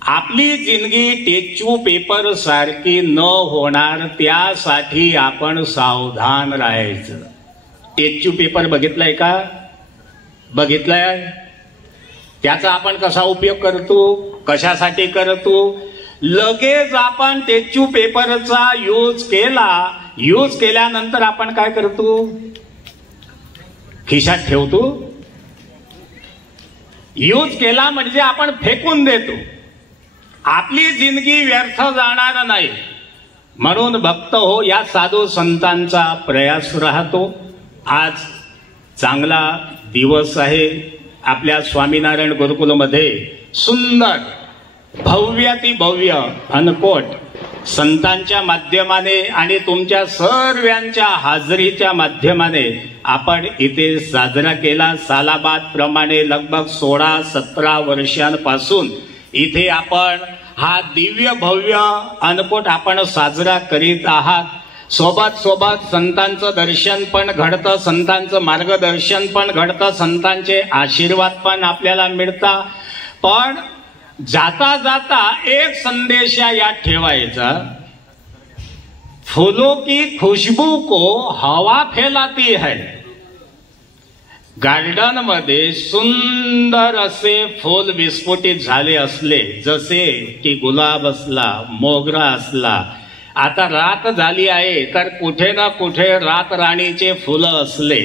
आपली जिंदगी टेच्यू पेपर सारखी न होणार त्यासाठी आपण सावधान राहायचं. टेच्यू पेपर बघितलाय का? बघितलाय? त्याचा आपण कसा उपयोग करतो, कशासाठी करतो? लगेच आपण टेच्यू पेपरचा यूज केल्यानंतर आपण काय करतो? खिशात ठेवतो. यूज केला म्हणजे आपण फेकून देतो. आपली जिंदगी व्यर्थ जाणार नाही. म्हणून भक्त हो, या साधू संतांचा प्रयास राहतो. आज चांगला दिवस आहे. आपल्या स्वामीनारायण गुरुकुलमध्ये सुंदर भव्याती भव्य अनकोट संतांच्या माध्यमाने आणि तुमच्या सर्वांच्या हाजरीच्या माध्यमाने आपण इथे साजरा केला. सालाबाद प्रमाणे लगभग 16-17 वर्षांपासून इथे आपण हा दिव्य भव्य अनकोट आपण साजरा करीत आहात. सोबत सोबत संतांचं दर्शन पण घडतं, संतांचं मार्गदर्शन पण घडतं, संतांचे आशीर्वाद पण आपल्याला मिळतात. पण जाता जाता एक संदेश यात ठेवायचा, फूलों की खुशबू को हवा फैलाती है. गार्डन मध्ये सुंदर असे फूल विस्फोटित झाले असले, जसे की गुलाब असला, मोगरा असला. आता रात झाली आहे तर कुठे ना कुठे रात राणीचे फुलं असले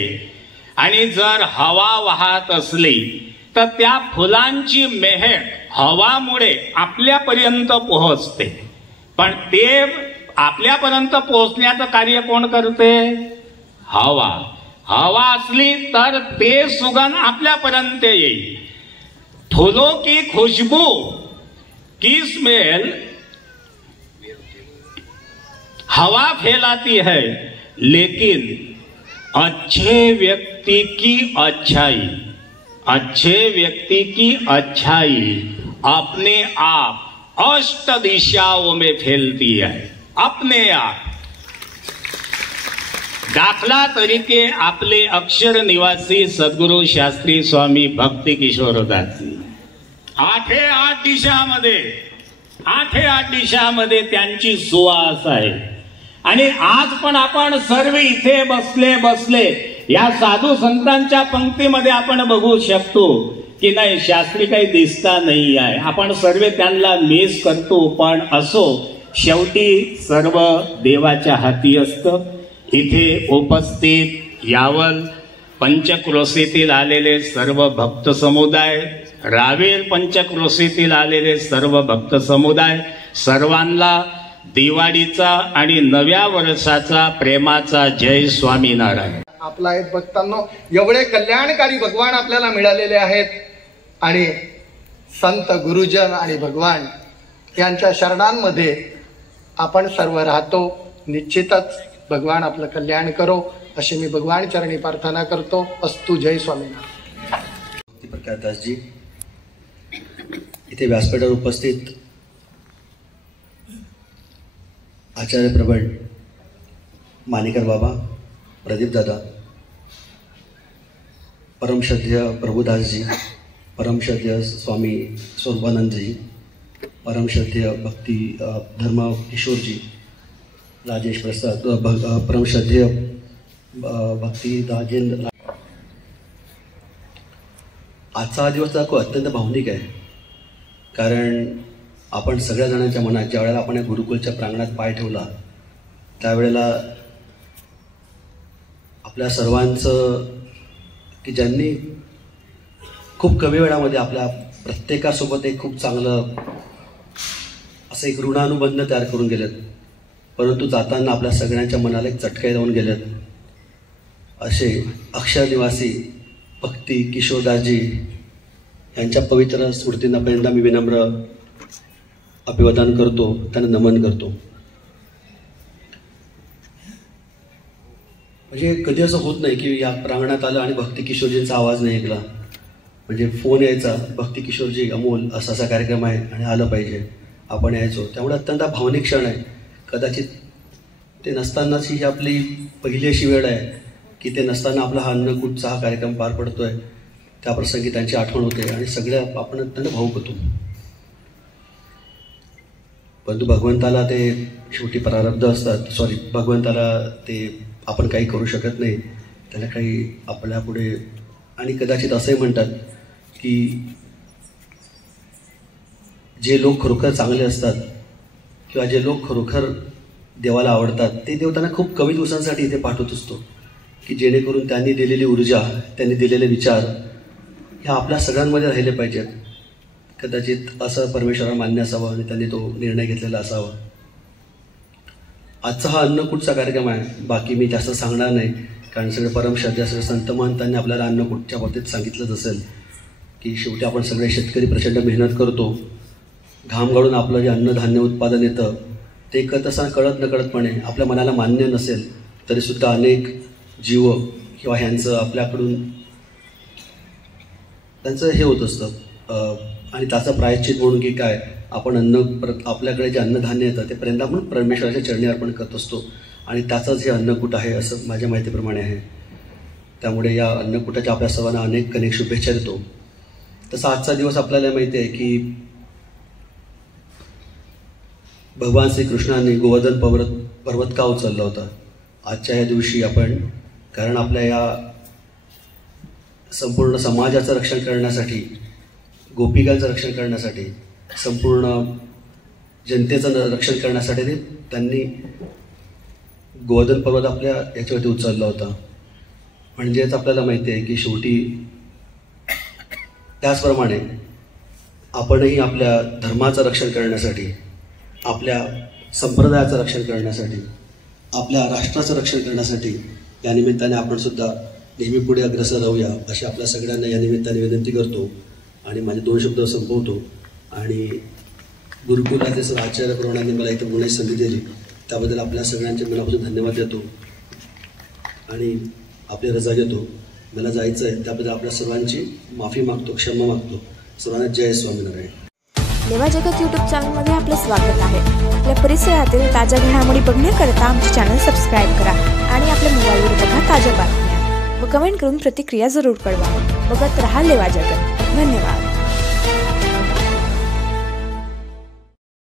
आणि जर हवा वाहत असली तर त्या फुलांची मेहक हवामुळे आपल्यापर्यंत पोहोचते. पण ते आपल्यापर्यंत पोहोचण्याचं कार्य कोण करते? हवा. हवा असली तर ते सुगंध आपल्यापर्यंत येईल. फूलों की खुशबू की स्मेल हवा फैलाती है, लेकिन अच्छे व्यक्ति की अच्छाई, अच्छे व्यक्ति की अच्छाई अपने आप अष्ट दिशाओं में फैलती है, अपने आप. दाखला तरीके आपले अक्षर निवासी सद्गुरु शास्त्री स्वामी भक्ती किशोरदासजी 8 दिशामध्ये त्यांची सुवास आहे. आणि आज पण आपण सर्व इथे बसले या साधू संतांच्या पंक्तीमध्ये आपण बघू शकतो की नाही, शास्त्री काही दिसता नाही आहे. आपण सर्व त्यांना मिस करतो, पण असो, शेवटी सर्व देवाच्या हाती असतं. इथे उपस्थित यावल पंचक्रोशीतील आलेले सर्व भक्त समुदाय, रावेर पंचक्रोशीतील आलेले सर्व भक्त समुदाय, सर्वांना दिवाळीचा आणि नव्या वर्षाचा प्रेमाचा जय स्वामीनारायण. आपला आहेत भक्तांनो, एवढे कल्याणकारी भगवान आपल्याला मिळालेले आहेत आणि संत गुरुजन आणि भगवान यांच्या शरणांमध्ये आपण सर्व राहतो. निश्चितच भगवान आपलं कल्याण करो अशी मी भगवान चरणी प्रार्थना करतो. अस्तु. जय स्वामीनारायण. प्रकाशदासजी इथे व्यासपीठावर उपस्थित आचार्य प्रबळ मानेकर बाबा, प्रदीप दादा, परमश्रद्धेय प्रभुदासजी, परमश्रद्धेय स्वामी स्वरूपानंदजी, परमश्रद्धेय भक्ती धर्म किशोरजी, राजेश प्रसाद, परमश्रद्धेय भक्ती राजेंद्र. आजचा हा दिवस खूप अत्यंत भावनिक आहे, कारण आपण सगळ्या जणांच्या मनात ज्या वेळेला आपण या गुरुकुलच्या प्रांगणात पाय ठेवला त्यावेळेला आपल्या सर्वांचं, की ज्यांनी खूप कमी वेळामध्ये आपल्या प्रत्येकासोबत एक खूप चांगलं असं एक ऋणानुबंध तयार करून गेलेत, परंतु जाताना आपल्या सगळ्यांच्या मनाला एक चटके लावून गेलेत, असे अक्षर निवासी भक्ती किशोरदासजी यांच्या पवित्र स्मृतींना पहिल्यांदा मी विनम्र अभिवादन करतो, त्यांना नमन करतो. म्हणजे कधी असं होत नाही की या प्रांगणात आलं आणि भक्ती किशोरजींचा आवाज नाही ऐकला. म्हणजे फोन यायचा, भक्ती किशोरजी अमोल असा असा कार्यक्रम आहे आणि आलं पाहिजे, आपण यायचो. त्यामुळे अत्यंत भावनिक क्षण आहे. कदाचित ते नसतानाच ही आपली पहिली अशी वेळ आहे की ते नसताना आपला हा अन्नकूटचा हा कार्यक्रम पार पडतोय. त्या प्रसंगी त्यांची आठवण होते आणि सगळे आपण अत्यंत भावुक होतो. परंतु भगवंताला ते शेवटी प्रारब्ध असतात. भगवंताला ते आपण काही करू शकत नाही, त्याला काही आपल्या पुढे. आणि कदाचित असंही म्हणतात की जे लोक खरोखर चांगले असतात किंवा जे लोक खरोखर देवाला आवडतात ते देव त्यांना खूप कमी दिवसांसाठी इथे पाठवत असतो, की जेणेकरून त्यांनी दिलेली ऊर्जा, त्यांनी दिलेले विचार ह्या आपल्या सगळ्यांमध्ये राहिले पाहिजेत. कदाचित असं परमेश्वराला मान्य असावं आणि त्यांनी तो निर्णय घेतलेला असावा. आजचा हा अन्नकूटचा कार्यक्रम आहे. बाकी मी जास्त सांगणार नाही, कारण सगळे परमश्रद्धेय सगळे संत महंतांनी आपल्याला अन्नकूटच्या बाबतीत सांगितलंच असेल. की शेवटी आपण सगळे शेतकरी प्रचंड मेहनत करतो, घाम गाळून आपलं जे अन्नधान्य उत्पादन येतं ते कसं कळत नकळतपणे आपल्या मनाला मान्य नसेल तरीसुद्धा अनेक जीव किंवा ह्यांचं आपल्याकडून त्यांचं हे होत असतं आणि त्याचं प्रायश्चित म्हणून की काय आपण आपल्याकडे जे अन्नधान्य येतं ते पर्यंत आपण परमेश्वराच्या चरणी अर्पण करत असतो आणि त्याचंच हे अन्नकूट आहे असं माझ्या माहितीप्रमाणे आहे. त्यामुळे या अन्नकूटाच्या आपल्या सर्वांना अनेक शुभेच्छा देतो. तसा आजचा दिवस आपल्याला माहिती आहे की भगवान श्रीकृष्णाने गोवर्धन पर्वत का उचलला होता. आजच्या या दिवशी आपण कारण आपल्या या संपूर्ण समाजाचं रक्षण करण्यासाठी, गोपिकांचं रक्षण करण्यासाठी, संपूर्ण जनतेचं रक्षण करण्यासाठी त्यांनी गोवर्धन पर्वत आपल्या याच्यावरती उचलला होता. म्हणजेच आपल्याला माहिती आहे की शेवटी त्याचप्रमाणे आपणही आपल्या धर्माचं रक्षण करण्यासाठी, आपल्या संप्रदायाचं रक्षण करण्यासाठी, आपल्या राष्ट्राचं रक्षण करण्यासाठी या निमित्ताने आपण सुद्धा नेहमी पुढे अग्रेसर राहूया अशी आपल्या सगळ्यांना या निमित्ताने विनंती करतो आणि माझे 2 शब्द संपवतो. आणि गुरुकुलाचे सर आचार्य प्रमाणाने मला इथं बोलण्याची संधी दिली त्याबद्दल आपल्या सगळ्यांचे मनापासून धन्यवाद देतो आणि आपली रजा घेतो. मला जायचं आहे त्याबद्दल आपल्या सर्वांची माफी मागतो, क्षमा मागतो. सर्वांना जय स्वामीनारायण. लेवा जगत यूट्यूब चॅनलमध्ये आपलं स्वागत आहे. आपल्या परिसरातील ताज्या घडामोडी बघण्याकरता आमचे चॅनल सबस्क्राईब करा आणि आपल्या मोबाईलवर बघा ताज्या बातम्या व कमेंट करून प्रतिक्रिया जरूर कळवा. बघत रहा लेवा जगत. धन्यवाद.